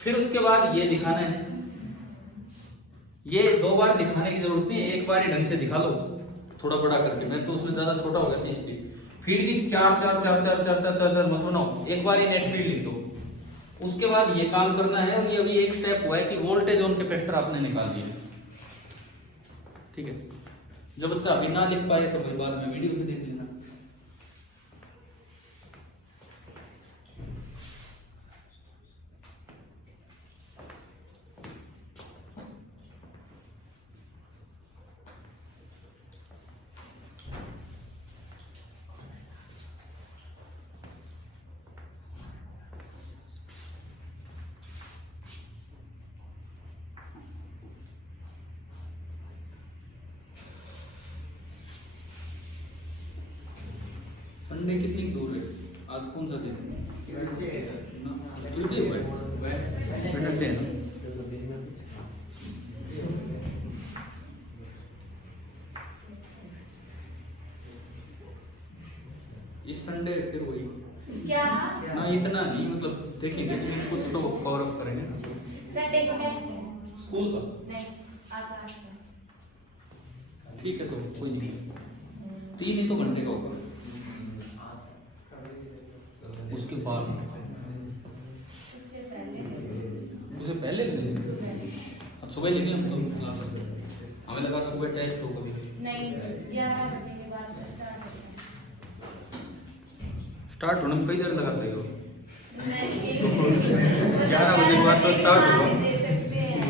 फिर उसके बाद ये दिखाना है, ये दो बार दिखाने की जरूरत नहीं है, एक बार ही ढंग से दिखा लो थोड़ा बड़ा करके। मैं तो उसमें ज्यादा छोटा हो गया था इसलिए। फील्ड की चार मत बनाओ, एक बार ही नेट फील्ड लिख दो। उसके बाद ये काम करना है, और ये अभी एक स्टेप हुआ है कि वोल्टेज ऑन कैपेसिटर आपने निकाल दिया, ठीक है। जो बच्चा अभी ना लिख पाए तो फिर बाद में वीडियो से देख लेना। संडे कितनी दूर है आज कौन सा दिन है? ट्यूसडे हुआ है, सैटरडे है ना? इस संडे फिर वही क्या ना, इतना नहीं, मतलब देखेंगे लेकिन कुछ तो कवर अप करेंगे ना। संडे को टेस्ट है? स्कूल का नहीं, आकाश का। ठीक है, तो कोई नहीं, 3 ही तो घंटे का होगा। उसके बाद उससे पहले उसे पहले मिले, अब सुबह निकले हम तो हमें लगा सुबह टेस्ट होगा। नहीं, 11 बजे के बाद स्टार्ट होता स्टार्ट होने में कई देर लगाते हो? है। नहीं 11 बजे के बाद तो स्टार्ट होगा। दे सकते हैं।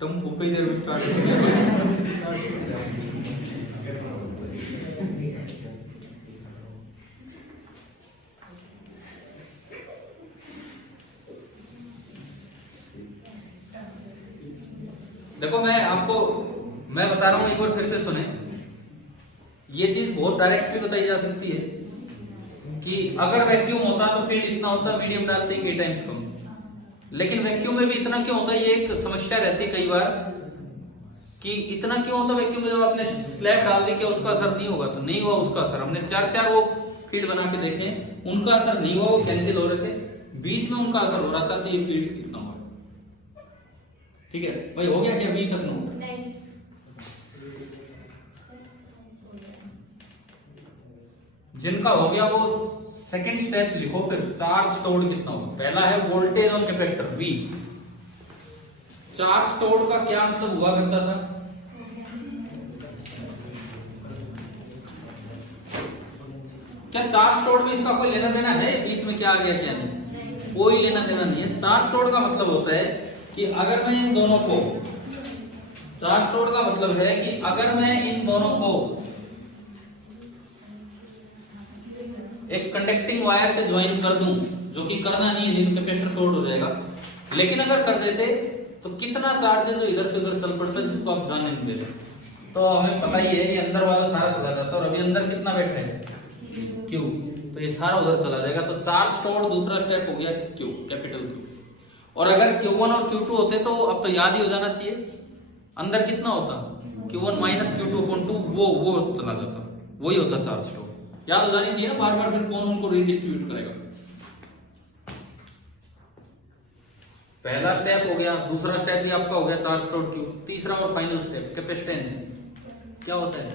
तुम वो कई देर में स्टार्ट हो? देखो मैं बता रहा हूं, एक बार फिर से सुने। ये चीज बहुत डायरेक्ट भी बताई जा सकती है कि अगर वैक्यूम होता तो फील्ड इतना होता, मीडियम डालते k टाइम्स कम। लेकिन वैक्यूम में भी इतना क्यों होता है, ये एक समस्या रहती है कई बार कि इतना क्यों होता वैक्यूम में। जब आपने स्लैब डाल दी, क्या उसका असर नहीं होगा? तो नहीं हुआ उसका असर। हमने 4 वो फील्ड बना के देखे, उनका असर नहीं हुआ, वो कैंसिल हो रहे थे, बीच में उनका असर हो रहा था, तो ये फील्ड इतना हुआ। ठीक है भाई, हो गया क्या अभी तक नोट? नहीं, जिनका हो गया वो सेकंड स्टेप लिखो। फिर चार्ज स्टोर्ड कितना होगा? पहला है voltage on capacitor V। Charge stored का क्या मतलब हुआ करता था? क्या चार्ज स्टोर्ड में इसका कोई लेना देना है? बीच में क्या आ गया क्या नहीं? कोई लेना देना नहीं है। चार्ज स्टोर्ड का मतलब होता है कि अगर मैं इन दोनों को, चार्ज स्टोर्ड का मतलब है कि अगर मैं इन दोनों को एक कंडक्टिंग वायर से ज्वाइन कर दूं, जो कि करना नहीं है, नहीं तो कैपेसिटर शॉर्ट हो जाएगा। लेकिन अगर कर देते तो कितना चार्ज है जो इधर से उधर चल पड़ता है, जिसको आप जाने नहीं दे रहे। तो हमें पता ही है ये अंदर वाला सारा चला जाता है, और अभी अंदर कितना बैठा है? Q। तो ये सारा उधर चला जाएगा। तो चार्ज स्टोर्ड दूसरा स्टेप हो गया Q, कैपिटल Q। और अगर Q1 और Q2 होते तो अब तो याद ही हो जाना चाहिए, अंदर कितना होता? Q1 माइनस Q2/2, वो चला जाता, वही होता चार्ज स्टोर्ड। याद हो जानी चाहिए ना बार बार, फिर कौन उनको रीडिस्ट्रीब्यूट करेगा। पहला स्टेप हो गया, दूसरा स्टेप भी आपका हो गया चार्ज स्टोर्ड Q। तीसरा और फाइनल स्टेप कैपेसिटेंस क्या होता है?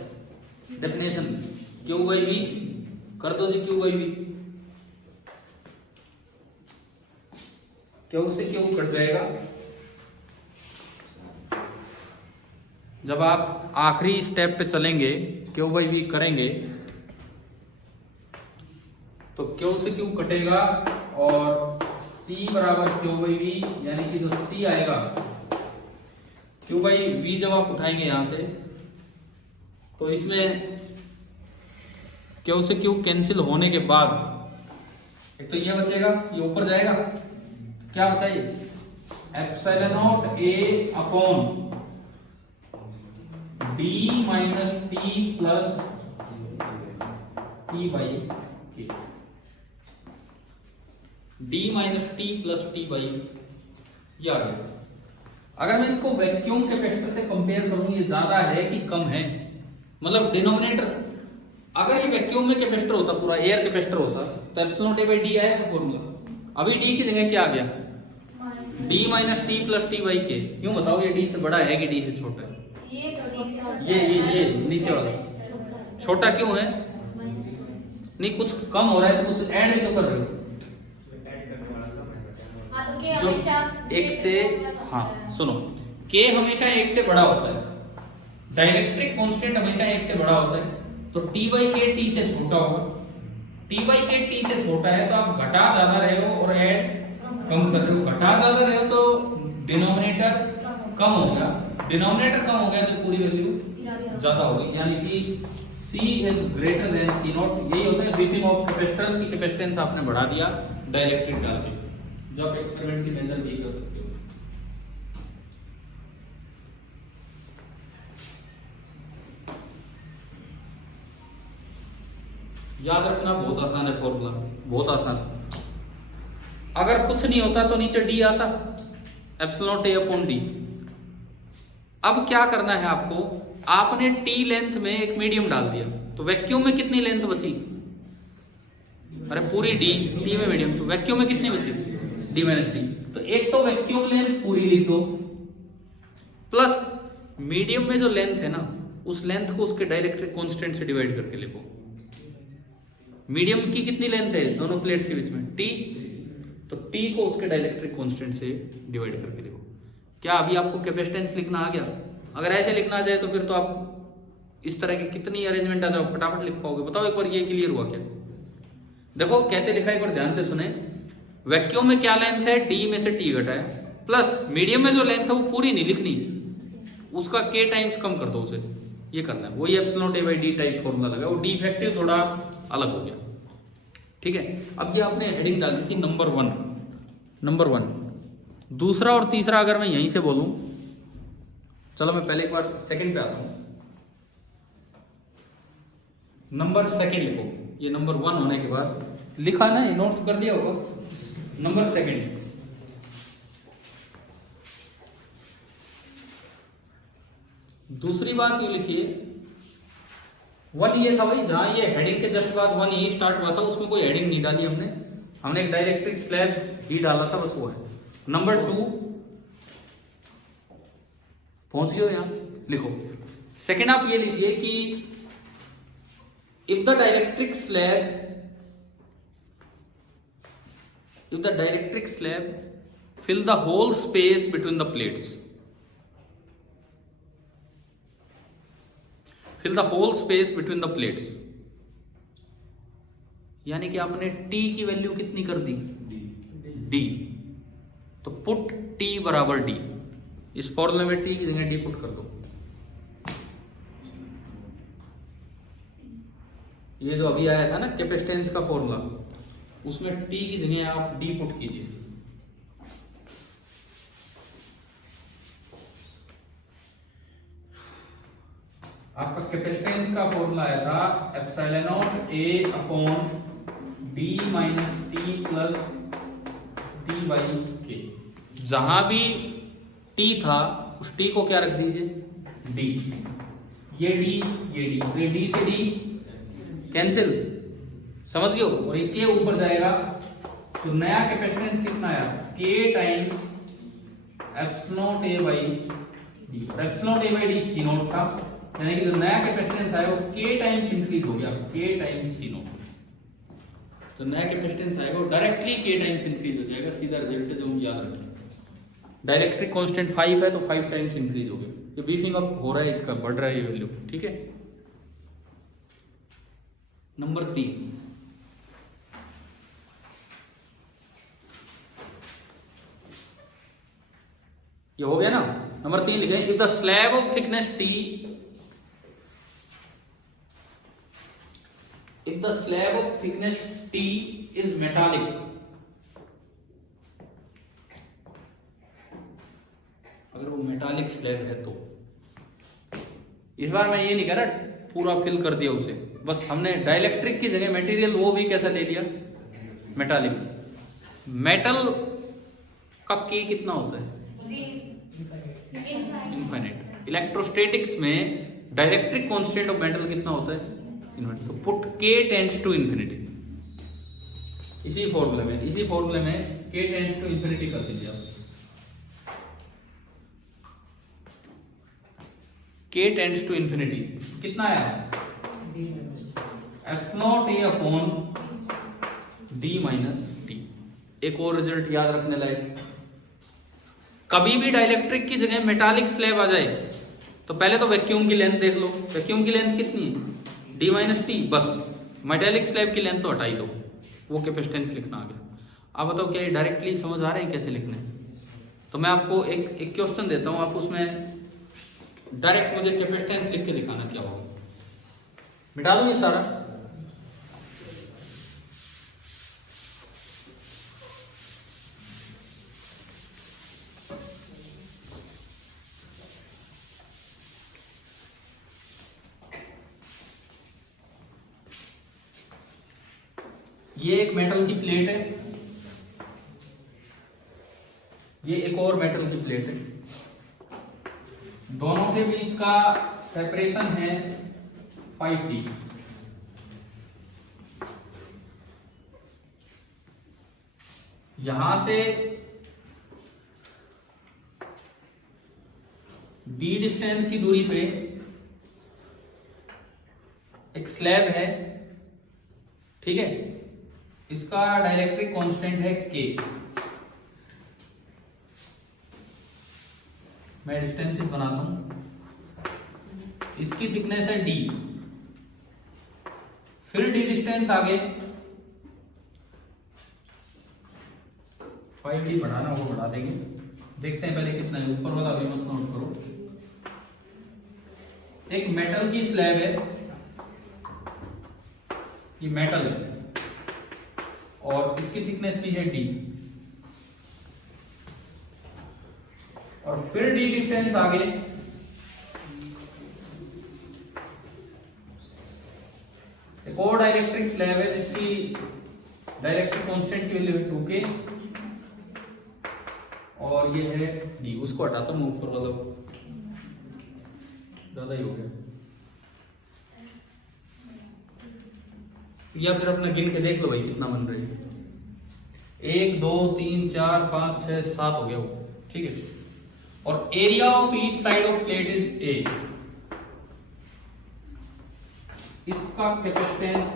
डेफिनेशन Q/V कर दो जी, Q/V। Q से Q कट जाएगा। जब आप आखिरी स्टेप पे चलेंगे, Q/V करेंगे, तो Q से Q कटेगा और C बराबर Q/V, यानी कि जो C आएगा, Q/V जब आप उठाएंगे यहां से, तो इसमें Q से Q कैंसिल होने के बाद एक तो ये बचेगा, ये ऊपर जाएगा, क्या बचा ये? Epsilon A upon D minus T plus T/K। D minus T plus T/, ये आ गया। अगर मैं इसको वैक्यूम कैपेसिटर से कंपेयर करूं, ये ज्यादा है कि कम है? मतलब डिनोमिनेटर, अगर ये वैक्यूम में कैपेसिटर होता, पूरा एयर कैपेसिटर होता, तो एप्सिलॉन A/D आएगा फॉर्मूला। अभी D की जगह क्या आ गया? D minus T plus T/K। यूं बताओ, ये D से बड़ा है कि D से छोटा है? ये नीचे वाला छोटा क्यों है? नहीं, कुछ कम हो रहा है तो कुछ ऐड भी तो कर रहे हो। जो एक से, हाँ सुनो, K हमेशा 1 से बड़ा होता है, डाइलेक्ट्रिक कांस्टेंट हमेशा 1 से बड़ा होता है, तो T/K T से छोटा होगा। T/K T से छोटा है तो आप घटा ज्यादा रहे हो और ऐड कम कर रहे हो। घटा ज्यादा रहे हो तो डिनोमिनेटर कम होगा, डिनोमिनेटर कम हो गया तो पूरी वैल्यू ज्यादा होगी, यानी कि C is greater than C0। यही होता है बीपिंग ऑफ कैपेसिटर की कैपेसिटेंस आपने बढ़ा दिया डाइलेक्ट्रिक डाल के, जो आप एक्सपेरिमेंट की मेजर भी कर सकते हो। याद रखना बहुत आसान है फॉर्मूला। बहुत आसान। अगर कुछ नहीं होता तो नीचे डी आता, epsilon not a upon D. अब क्या करना है आपको, आपने टी लेंथ में एक मीडियम डाल दिया, तो वैक्यूम में कितनी लेंथ बची? अरे पूरी डी, टी में मीडियम, तो वैक्यूम में कितनी बची? D minus T. तो एक तो वैक्यूम लेंथ पूरी लिख दो, प्लस मीडियम में जो लेंथ है ना, उस लेंथ को उसके डाइलेक्ट्रिक कांस्टेंट से डिवाइड करके लिखो। मीडियम की कितनी लेंथ है दोनों प्लेट्स के बीच में? टी। तो टी को उसके डाइलेक्ट्रिक कांस्टेंट से डिवाइड करके लिखो। क्या अभी आपको कैपेसिटेंस लिखना आ गया? अगर ऐसे लिखना आ जाए तो फिर तो आप इस तरह की कितनी अरेंजमेंट आ जाओ फटाफट लिख पाओगे। बताओ एक बार ये क्लियर हुआ क्या? देखो कैसे लिखा है, एक बार ध्यान से सुने। वैक्यूम में क्या लेंथ है? डी में से टी घटाए, प्लस मीडियम में जो लेंथ है वो पूरी नहीं लिखनी, उसका के टाइम्स कम कर दो उसे, ये करना है। वही epsilon not a by D type formula लगा, वो डी इफेक्टिव थोड़ा अलग हो गया, ठीक है। अब ये आपने हेडिंग डाल दी थी नंबर 1, नंबर 1। दूसरा और तीसरा अगर मैं यहीं से बोलूं, चलो मैं पहले एक बार सेकंड पे आता हूं। नंबर सेकंड लिखो, ये नंबर 1 होने के बाद लिखा ना, ये नोट कर दिया होगा। नंबर सेकंड, दूसरी बात ये लिखिए, 1 ये था भाई, जहां ये हेडिंग के जस्ट बाद 1 ये स्टार्ट हुआ था, उसमें कोई हेडिंग नहीं डाली हमने एक डायरेक्ट्रिक स्लैब ही डाला था, बस वो है। नंबर 2 पहुंच गए यहां, लिखो। सेकंड आप ये लिखिए कि if the डायरेक्ट्रिक slab fill the whole space between the plates, fill the whole space between the plates, यानी कि आपने t की वैल्यू कितनी कर दी? d। तो पुट t बराबर d, इस फॉर्मूले में t की जगह d पुट कर दो। ये जो अभी आया था ना कैपेसिटेंस का फॉर्मूला, उसमें t की जगह आप d पुट कीजिए। आपका कैपेसिटेंस का फॉर्मूला आया था epsilon not a upon d minus T plus t by k। जहां भी t था उस t को क्या रख दीजिए? d। ये d, ये d, ये d से d कैंसिल, समझ गए हो? और ये k ऊपर जाएगा तो नया कैपेसिटेंस कितना आया? k times epsilon not a by d। Epsilon not a by d c not था, यानी कि जो नया कैपेसिटेंस आया वो k टाइम्स इंक्रीज हो गया, k टाइम्स c नॉट। तो नया कैपेसिटेंस आएगा वो डायरेक्टली k टाइम्स इंक्रीज हो जाएगा, सीधा रिजल्ट है जो हम याद रखें। डायरेक्ट्रिक कांस्टेंट 5 है तो 5 टाइम्स इंक्रीज हो गया, ये बीफिंग अप हो रहा है, इसका बढ़ रहा है ये वैल्यू, ठीक है। नंबर 3, ये हो गया ना। नंबर 3 लिखे, if the slab of thickness t, if the slab of thickness t is metallic, अगर वो मेटालिक स्लैब है तो, इस बार मैं ये नहीं कह रहा पूरा फिल कर दिया उसे, बस हमने डाइलेक्ट्रिक की जगह मटेरियल वो भी कैसा ले लिया? मेटालिक। मेटल का के कितना होता है? इनफाइनाइट। इलेक्ट्रोस्टैटिक्स में डायरेक्ट्रिक कांस्टेंट ऑफ मेटल कितना होता है? इनफाइनाइट। तो put k tends to infinity, इसी फॉर्मूले में k टेंड्स टू इन्फिनिटी कर दीजिए आप। k टेंड्स टू इन्फिनिटी कितना आया? Epsilon not a upon d minus T. एक और रिजल्ट याद रखने लायक, कभी भी डाइलेक्ट्रिक की जगह मेटालिक स्लैब आ जाए तो पहले तो वैक्यूम की लेंथ देख लो, वैक्यूम की लेंथ कितनी है? d माइनस टी, बस मेटालिक स्लैब की लेंथ तो हटा ही दो, वो कैपेसिटेंस लिखना आ गया। आप बताओ क्या ये डायरेक्टली समझ आ रहे हैं कैसे लिखने? तो मैं आपको एक क्वेश्चन देता हूं, आप उसमें डायरेक्ट मुझे कैपेसिटेंस लिख के दिखाना क्या होगा। मिटा दूं ये सारा? ये एक मेटल की प्लेट है, ये एक और मेटल की प्लेट है, दोनों के बीच का सेपरेशन है 5d। यहां से d डिस्टेंस की दूरी पे एक स्लैब है, ठीक है, इसका डाइलेक्ट्रिक कांस्टेंट है k। मैं डिस्टेंस बनाता हूं, इसकी थिकनेस है d, फिर d डिस्टेंस आगे 5d बढ़ाना वो बढ़ा देंगे, देखते हैं पहले कितना है, ऊपर वाला अभी मत नोट करो। एक मेटल की स्लैब है, ये मेटल है और इसकी थिकनेस भी है d, और फिर d डिस्टेंस आगे एक और डाइलेक्ट्रिक स्लैब है जिसकी डाइलेक्ट्रिक कांस्टेंट की वैल्यू है 2k, और ये है d। उसको हटाता हूं, ऊपर वाला ज्यादा ही हो गया, या फिर अपना गिन के देख लो भाई कितना बन रहे हैं। 1 2 3 4 5 6 7 हो गया वो, ठीक है। और area of each side of plate is a। इसका कैपेसिटेंस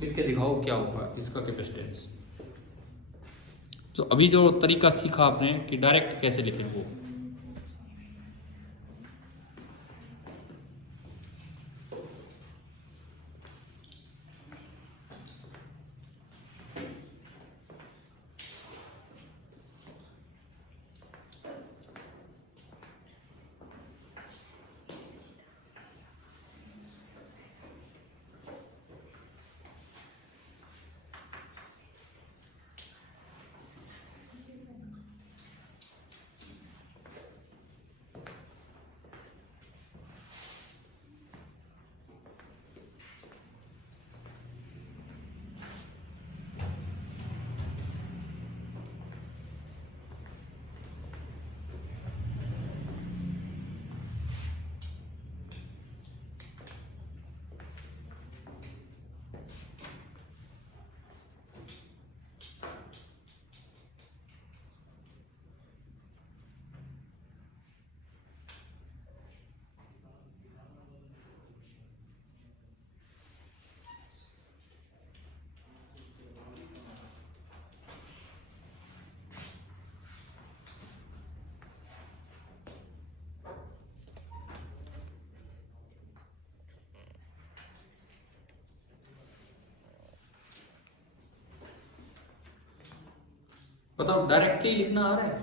लिख के दिखाओ क्या होगा इसका कैपेसिटेंस। तो अभी जो तरीका सीखा आपने कि डायरेक्ट कैसे लिखें वो, बताओ डायरेक्टली लिखना आ रहा है?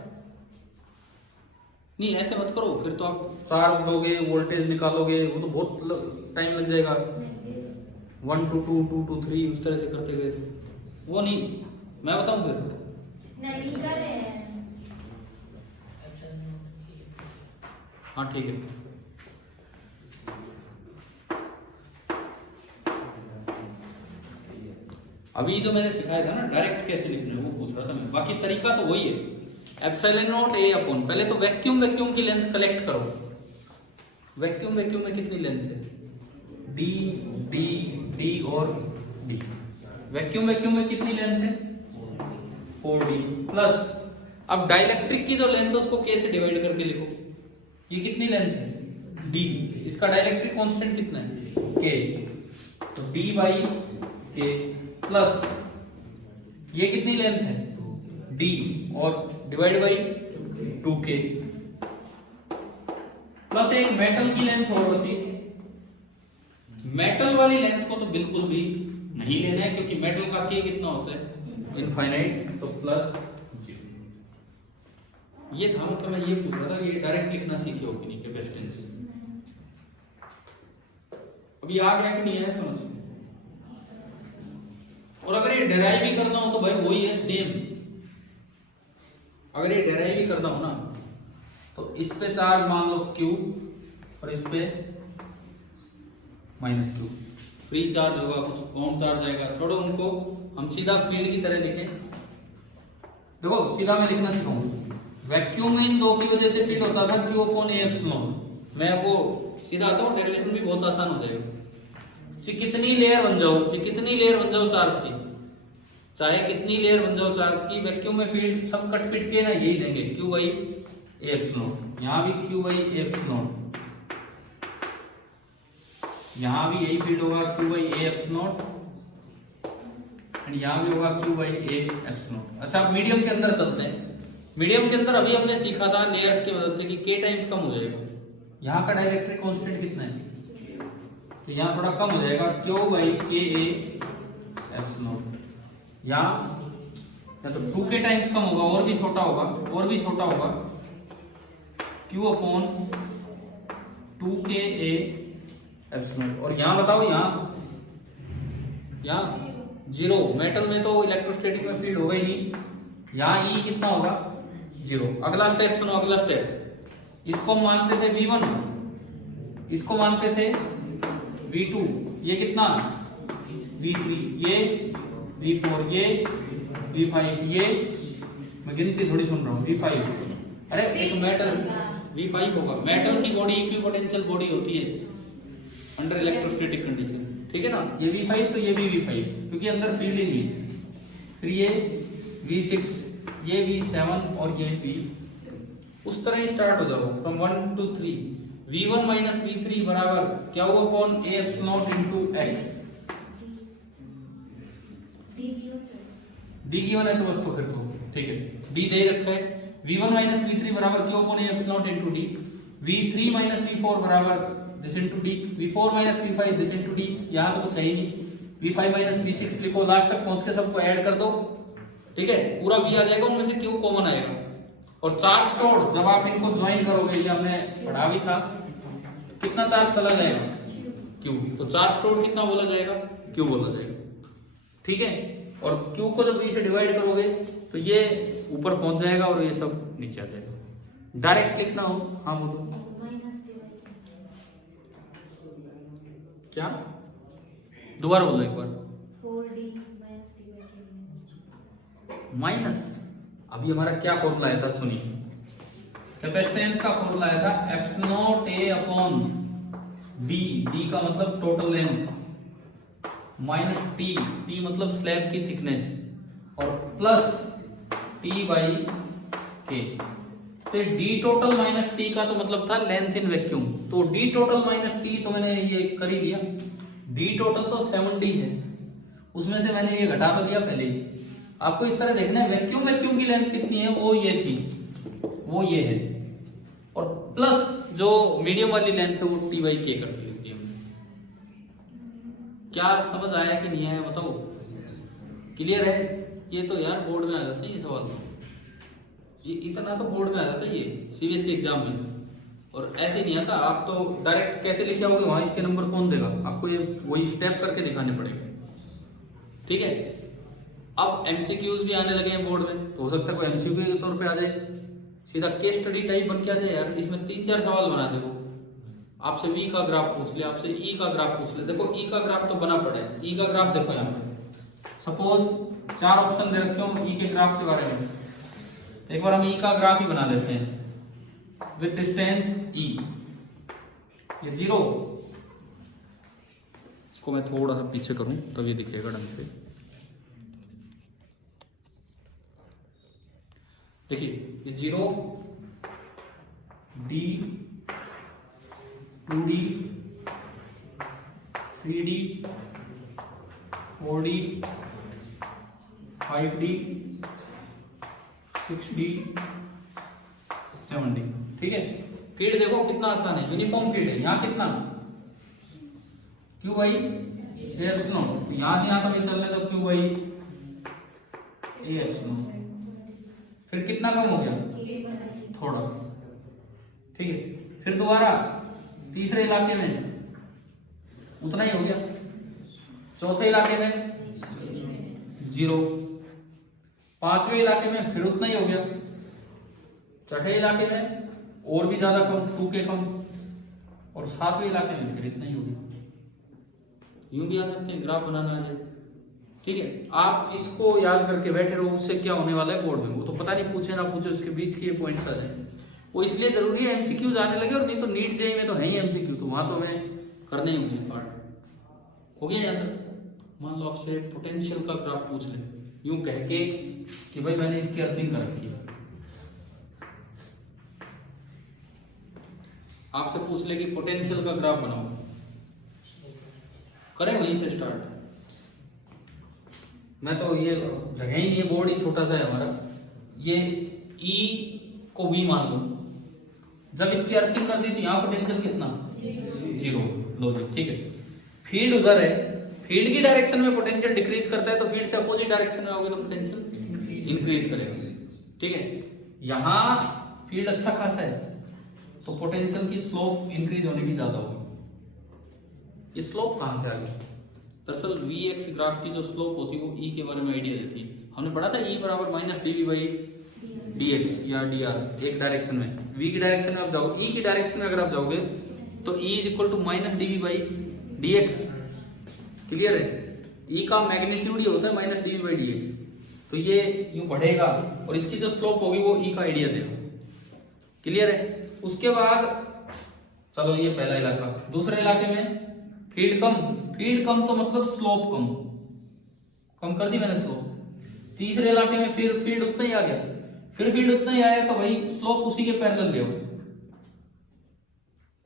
नहीं ऐसे मत करो, फिर तो आप चार्ज दोगे, वोल्टेज निकालोगे, वो तो बहुत टाइम लग जाएगा। 1 to 2 2 to 3 उस तरह से करते गए थे, वो नहीं, मैं बताऊं फिर। नहीं कर रहे हैं। हाँ ठीक है। अभी जो मैंने सिखाया था ना डायरेक्ट कैसे लिखना है वो पूछ रहा था मैं, बाकी तरीका तो वही है। एप्सिलॉन नॉट a अपॉन, पहले तो वैक्यूम की लेंथ कलेक्ट करो। वैक्यूम में कितनी लेंथ है? d d d और d। वैक्यूम में कितनी लेंथ है? 4d प्लस, अब डाइलेक्ट्रिक की जो लेंथ है उसको k से डिवाइड करके लिखो। ये कितनी लेंथ है? d। इसका डाइलेक्ट्रिक कांस्टेंट कितना है? k। तो d बाई k प्लस ये कितनी लेंथ है? d और डिवाइड बाई 2k प्लस एक मेटल की लेंथ और बची। मेटल वाली लेंथ को तो बिल्कुल भी नहीं लेना है क्योंकि मेटल का k कितना होता है? इनफाइनाइट। तो प्लस 0। ये था, मतलब मैं ये पूछ रहा था ये डायरेक्ट लिखना सीखे हो कि नहीं कैपेसिटेंस। अभी आ गया कि नहीं है समझ? और अगर ये डेराइव भी करना हो तो भाई वही है सेम। अगर ये डेराइव भी करना हो ना तो इस पे चार्ज मान लो Q और इस पे -Q। फ्री चार्ज होगा, कुछ बाउंड चार्ज आएगा, छोड़ो उनको, हम सीधा फील्ड की तरह लिखें। देखो सीधा मैं लिखना सिखाऊंगा। वैक्यूम में इन दो की वजह से फील्ड होता था Q अपॉन A एप्सिलॉन। मैं आपको सीधा आता हूँ, डेरिवेशन भी बहुत आसान हो जाएगा। चाहे कितनी लेयर बन जाओ, चाहे कितनी लेयर बन जाओ चार्ज की, चाहे कितनी लेयर बन जाओ चार्ज की, वैक्यूम में फील्ड सब कट पिट के ना यही देंगे Q बाई A एप्सिलॉन। यहाँ भी Q बाई A एप्सिलॉन, यहाँ भी यही फील्ड होगा Q by A epsilon, and यहाँ भी होगा Q बाई A एप्सिलॉन। अच्छा मीडियम के अंदर चलते हैं। मीडियम के अंदर अभी हमने सीखा था लेयर्स की मदद से कि K टाइम्स कम हो जाएगा। यहाँ का डाइलेक्ट्रिक कांस्टेंट कितना है, तो यहाँ थोड़ा कम हो जाएगा Q by K A epsilon. यहाँ तो 2K टाइम्स कम होगा, और भी छोटा होगा, और भी छोटा होगा, Q upon 2K A epsilon. और यहाँ बताओ, यहाँ जीरो। मेटल में तो इलेक्ट्रोस्टैटिक में फील्ड होगा ही नहीं। यहाँ E कितना होगा, जीरो। अगला स्टेप सुनो, अगला स्टेप। इसको मानते थे V1, इसको मानते थे V2, ये कितना V3, ये V4, ये V5, ये मैं गिनती थोड़ी सुन रहा हूँ V5। अरे एक मेटल V5 होगा। मेटल की बॉडी इक्विपोटेंशियल बॉडी होती है अंडर इलेक्ट्रोस्टैटिक कंडीशन, ठीक है ना। ये V5 तो ये भी V5, क्योंकि अंदर फील्ड ही नहीं है। फिर ये V6, ये V7 और ये V, उस तरह ही स्टार्ट हो जाओ from 1 to 3। V1 minus V3 बराबर क्या होगा upon A epsilon into X। D given है तो बस, तो फिर तो ठीक है, D दे रखा है। V1 माइनस V3 बराबर Q upon A epsilon into D। V3 minus V4 बराबर this into D। V4 minus V5 this into D। यहाँ तो कुछ है ही नहीं। V5 माइनस V6 लिखो, लास्ट तक पहुंच के सबको ऐड कर दो, ठीक है, पूरा V आ जाएगा, उनमें से Q कॉमन आएगा। और चार्ज स्टोर्ड जब आप इनको ज्वाइन करोगे, ये हमने पढ़ा भी था, कितना चार्ज चला जाएगा, Q। तो चार्ज स्टोर्ड कितना बोला जाएगा, Q बोला जाएगा, ठीक है। और Q को जब V से डिवाइड करोगे तो ये ऊपर पहुंच जाएगा और ये सब नीचे आ जाएगा। डायरेक्ट लिखना हो, हाँ बोलो क्या, दोबारा बोलो एक बार। 4D माइनस, अभी हमारा क्या फॉर्मूला आया था सुनिए। कैपेसिटेंस का फॉर्मूला आया था apps not A upon B, D का मतलब total length, minus T, T मतलब स्लैब की थिकनेस, और प्लस T बाई K। तो D टोटल माइनस T का तो मतलब था लेंथ इन वैक्यूम। तो D टोटल माइनस T तो मैंने ये कर ही दिया। D टोटल तो 7D है, उसमें से मैंने ये घटा तो लिया पहले ही। आपको इस तरह देखना है वैक्यूम की लेंथ कितनी है, वो ये थी, वो ये है, और प्लस जो मीडियम वाली लेंथ है वो T बाई K करके लिख दी हमने। क्या समझ आया कि नहीं आया बताओ, क्लियर है? ये तो यार बोर्ड में आ जाता है ये सवाल, ये इतना तो बोर्ड में आ जाता है ये CBSE एग्जाम में, और ऐसे नहीं आता। आप तो डायरेक्ट कैसे लिखे आओगे, वहां इसके नंबर कौन देगा आपको, ये वही स्टेप करके दिखाने पड़ेंगे, ठीक है। अब MCQs भी आने लगे हैं बोर्ड में, तो हो सकता है कोई MCQ के तौर पे आ जाए, सीधा केस स्टडी टाइप बन के आ जाए यार। इसमें 3-4 सवाल बना दे, आपसे V का ग्राफ पूछ ले, आपसे E का ग्राफ पूछ ले। देखो E का ग्राफ तो बना पड़ा है, E का ग्राफ देखो यहाँ पे, सपोज 4 ऑप्शन दे रखे हो E के ग्राफ के बारे में, तो एक बार हम E का ग्राफ ही बना लेते हैं विद डिस्टेंस E। ये 0, इसको मैं थोड़ा सा पीछे करूं तब ये दिखेगा ढंग से। देखिए ये 0, D, 2D, 3D, 4D, 5D, 6D, 7D, ठीक है। फील्ड देखो कितना आसान है, यूनिफॉर्म फील्ड है। यहाँ कितना Q बाई A एप्सिलॉन, तो यहाँ से यहाँ तक चल रहे तो Q बाई A एप्सिलॉन। फिर कितना कम हो गया, थोड़ा, ठीक है। फिर दोबारा तीसरे इलाके में उतना ही हो गया, चौथे इलाके में 0, पांचवें इलाके में फिर उतना ही हो गया, छठे इलाके में और भी ज्यादा कम, 2K कम, और सातवें इलाके में फिर इतना ही हो गया। यूं भी आ सकते हैं, ग्राफ बनाना आ जाए। ठीक है, आप इसको याद करके बैठे रहो, उससे क्या होने वाला है बोर्ड में, वो तो पता नहीं पूछे ना पूछे उसके बीच के पॉइंट्स आ जाए। वो इसलिए जरूरी है एमसीक्यूज आने लगे, और नहीं तो नीट जेईई में तो है ही एमसीक्यू, तो वहां तो हमें करने ही होंगे पार्ट। हो गया यहाँ तक? मान लो आपसे पोटेंशियल का ग्राफ पूछ ले यूं कह के कि भाई मैंने इसकी अर्थिंग कर रखी है, आपसे पूछ ले कि पोटेंशियल का ग्राफ बनाओ, करें वहीं से स्टार्ट। मैं तो ये जगह ही नहीं है, बोर्ड ही छोटा सा है हमारा, ये E को V मान लो, जब इसकी अर्थिंग कर दी तो यहाँ पोटेंशियल कितना? 0। लो जी, ठीक है। फील्ड उधर है, फील्ड की डायरेक्शन में पोटेंशियल डिक्रीज करता है, तो फील्ड से अपोजिट डायरेक्शन में आओगे तो पोटेंशियल इंक्रीज करेगा। ठीक है, यहाँ फील्ड अच्छा खासा है तो पोटेंशियल की स्लोप इंक्रीज होने की ज्यादा होगी। ये स्लोप कहां से आ गई? दरअसल Vx ग्राफ की जो स्लोप होती है वो E के बारे में आइडिया देती है। हमने पढ़ा था E बराबर माइनस dV/dx या dr, एक डायरेक्शन में, V की डायरेक्शन में आप जाओ, E की डायरेक्शन में अगर आप जाओगे तो E is equal to minus dV/dx। Clear है? E का मैग्नीट्यूड ही होता है माइनस dV/dx, तो ये यूं बढ़ेगा और इसकी जो स्लोप होगी वो E का आइडिया देगा। क्लियर है? उसके बाद चलो ये पहला इलाका, दूसरे इलाके में फील्ड कम तो मतलब स्लोप कम कर दी मैंने स्लोप। तीसरे इलाके में फिर फील्ड उतना ही आ गया, फिर फील्ड उतना ही आया तो भाई स्लोप उसी के पैरेलल ले आओ।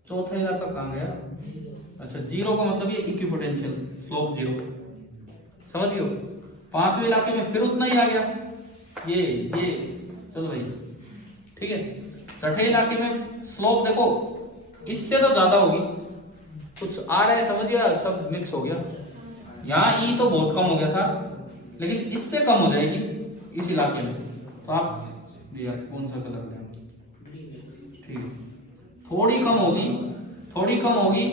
चौथा इलाका कहां गया? अच्छा, 0 का मतलब ये इक्विपोटेंशियल, स्लोप 0, समझ गए? पांचवें इलाके में फिर उतना ही आ गया, ये चलो भाई, ठीक है। छठे इलाके में स्लोप देखो इससे तो ज्यादा होगी, कुछ आ रहा है, समझ गया? सब मिक्स हो गया। यहाँ E तो बहुत कम हो गया था, लेकिन इससे कम हो जाएगी इस इलाके में। तो आप यार कौन सा कलर लें? ठीक है, थोड़ी कम होगी,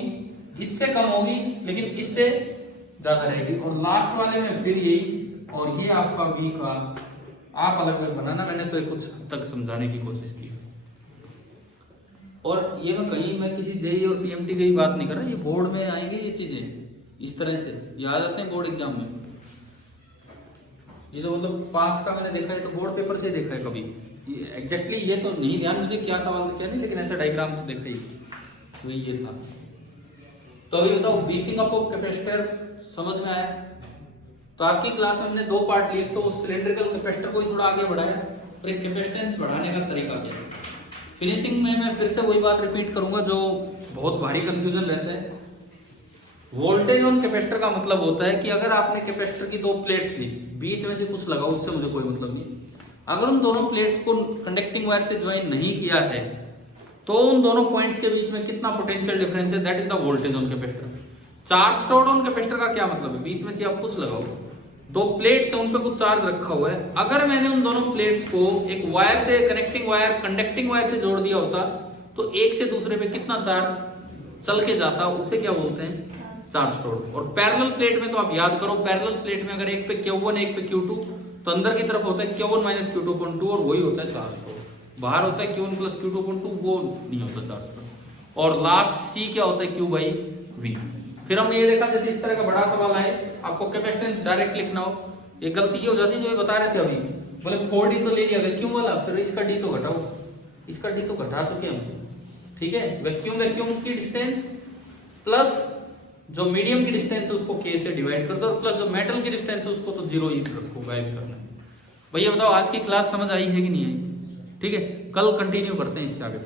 इससे कम होगी, लेकिन इससे ज्यादा रहेगी। और लास्ट वाले में फिर यही, और ये आपका V का आप अलग अलग बनाना, मैंने तो कुछ हद तक समझाने की कोशिश की। और ये मैं किसी जेईई और पीएमटी की बात नहीं कर रहा, ये बोर्ड में आएंगी ये चीजें इस तरह से, ये आ जाते हैं बोर्ड एग्जाम में। ये जो मतलब 5 का मैंने देखा है तो बोर्ड पेपर से देखा है कभी, एग्जैक्टली ये तो नहीं ध्यान मुझे क्या सवाल था क्या नहीं, लेकिन ऐसा डायग्राम तो देखा ही, वही ये था। तो अभी बताओ, बीफिंग अप ऑफ कैपेसिटर समझ में आया? तो आज की क्लास में हमने 2 पार्ट लिए, तो सिलिंड्रिकल कैपेसिटर को ही थोड़ा आगे बढ़ाया और एक कैपेसिटेंस बढ़ाने का तरीका क्या है। फिनिशिंग में मैं फिर से वही बात रिपीट करूंगा जो बहुत भारी कंफ्यूजन रहता है। वोल्टेज ऑन कैपेसिटर का मतलब होता है कि अगर आपने कैपेसिटर की 2 प्लेट्स ली, बीच में से कुछ लगा, उससे मुझे कोई मतलब नहीं, अगर उन दोनों प्लेट्स को कंडक्टिंग वायर से ज्वाइन नहीं किया है तो उन दोनों पॉइंट्स के बीच में कितना पोटेंशियल डिफरेंस है, that is the voltage on capacitor. Charge stored on capacitor का क्या मतलब है? बीच में से आप कुछ लगाओ, 2 प्लेट्स है, उन पे कुछ चार्ज रखा हुआ है, अगर मैंने उन दोनों प्लेट्स को एक वायर से, कनेक्टिंग वायर, कंडक्टिंग वायर से जोड़ दिया होता तो एक से दूसरे पे कितना चार्ज चल के जाता, उसे क्या बोलते हैं? Charge stored. और पैरेलल प्लेट में तो आप याद करो, पैरेलल प्लेट में अगर एक पे Q1 एक पे Q2, तो अंदर की तरफ होता है Q1 माइनस Q2.2 और वही होता है चार्ज स्टोर्ड। बाहर होता है Q1 प्लस Q2.2, वो नहीं होता चार्ज स्टोर्ड। और लास्ट C क्या होता है? Q/V। फिर हमने ये देखा, जैसे इस तरह का बड़ा सवाल आए, आपको कैपेसिटेंस डायरेक्ट लिखना हो, ये गलती की हो जाती है जो ये बता रहे थे अभी, बोले 4D तो ले लिया वैक्यूम वाला, फिर इसका D तो घटाओ, इसका D तो घटा चुके हम, ठीक है। वैक्यूम की डिस्टेंस प्लस जो मीडियम की डिस्टेंस है उसको K से डिवाइड कर दो, और प्लस जो मेटल की डिस्टेंस है उसको तो 0 ही रखो, गायब करना है। भैया बताओ आज की क्लास समझ आई है कि नहीं आई? ठीक है, कल कंटिन्यू करते हैं इससे आगे।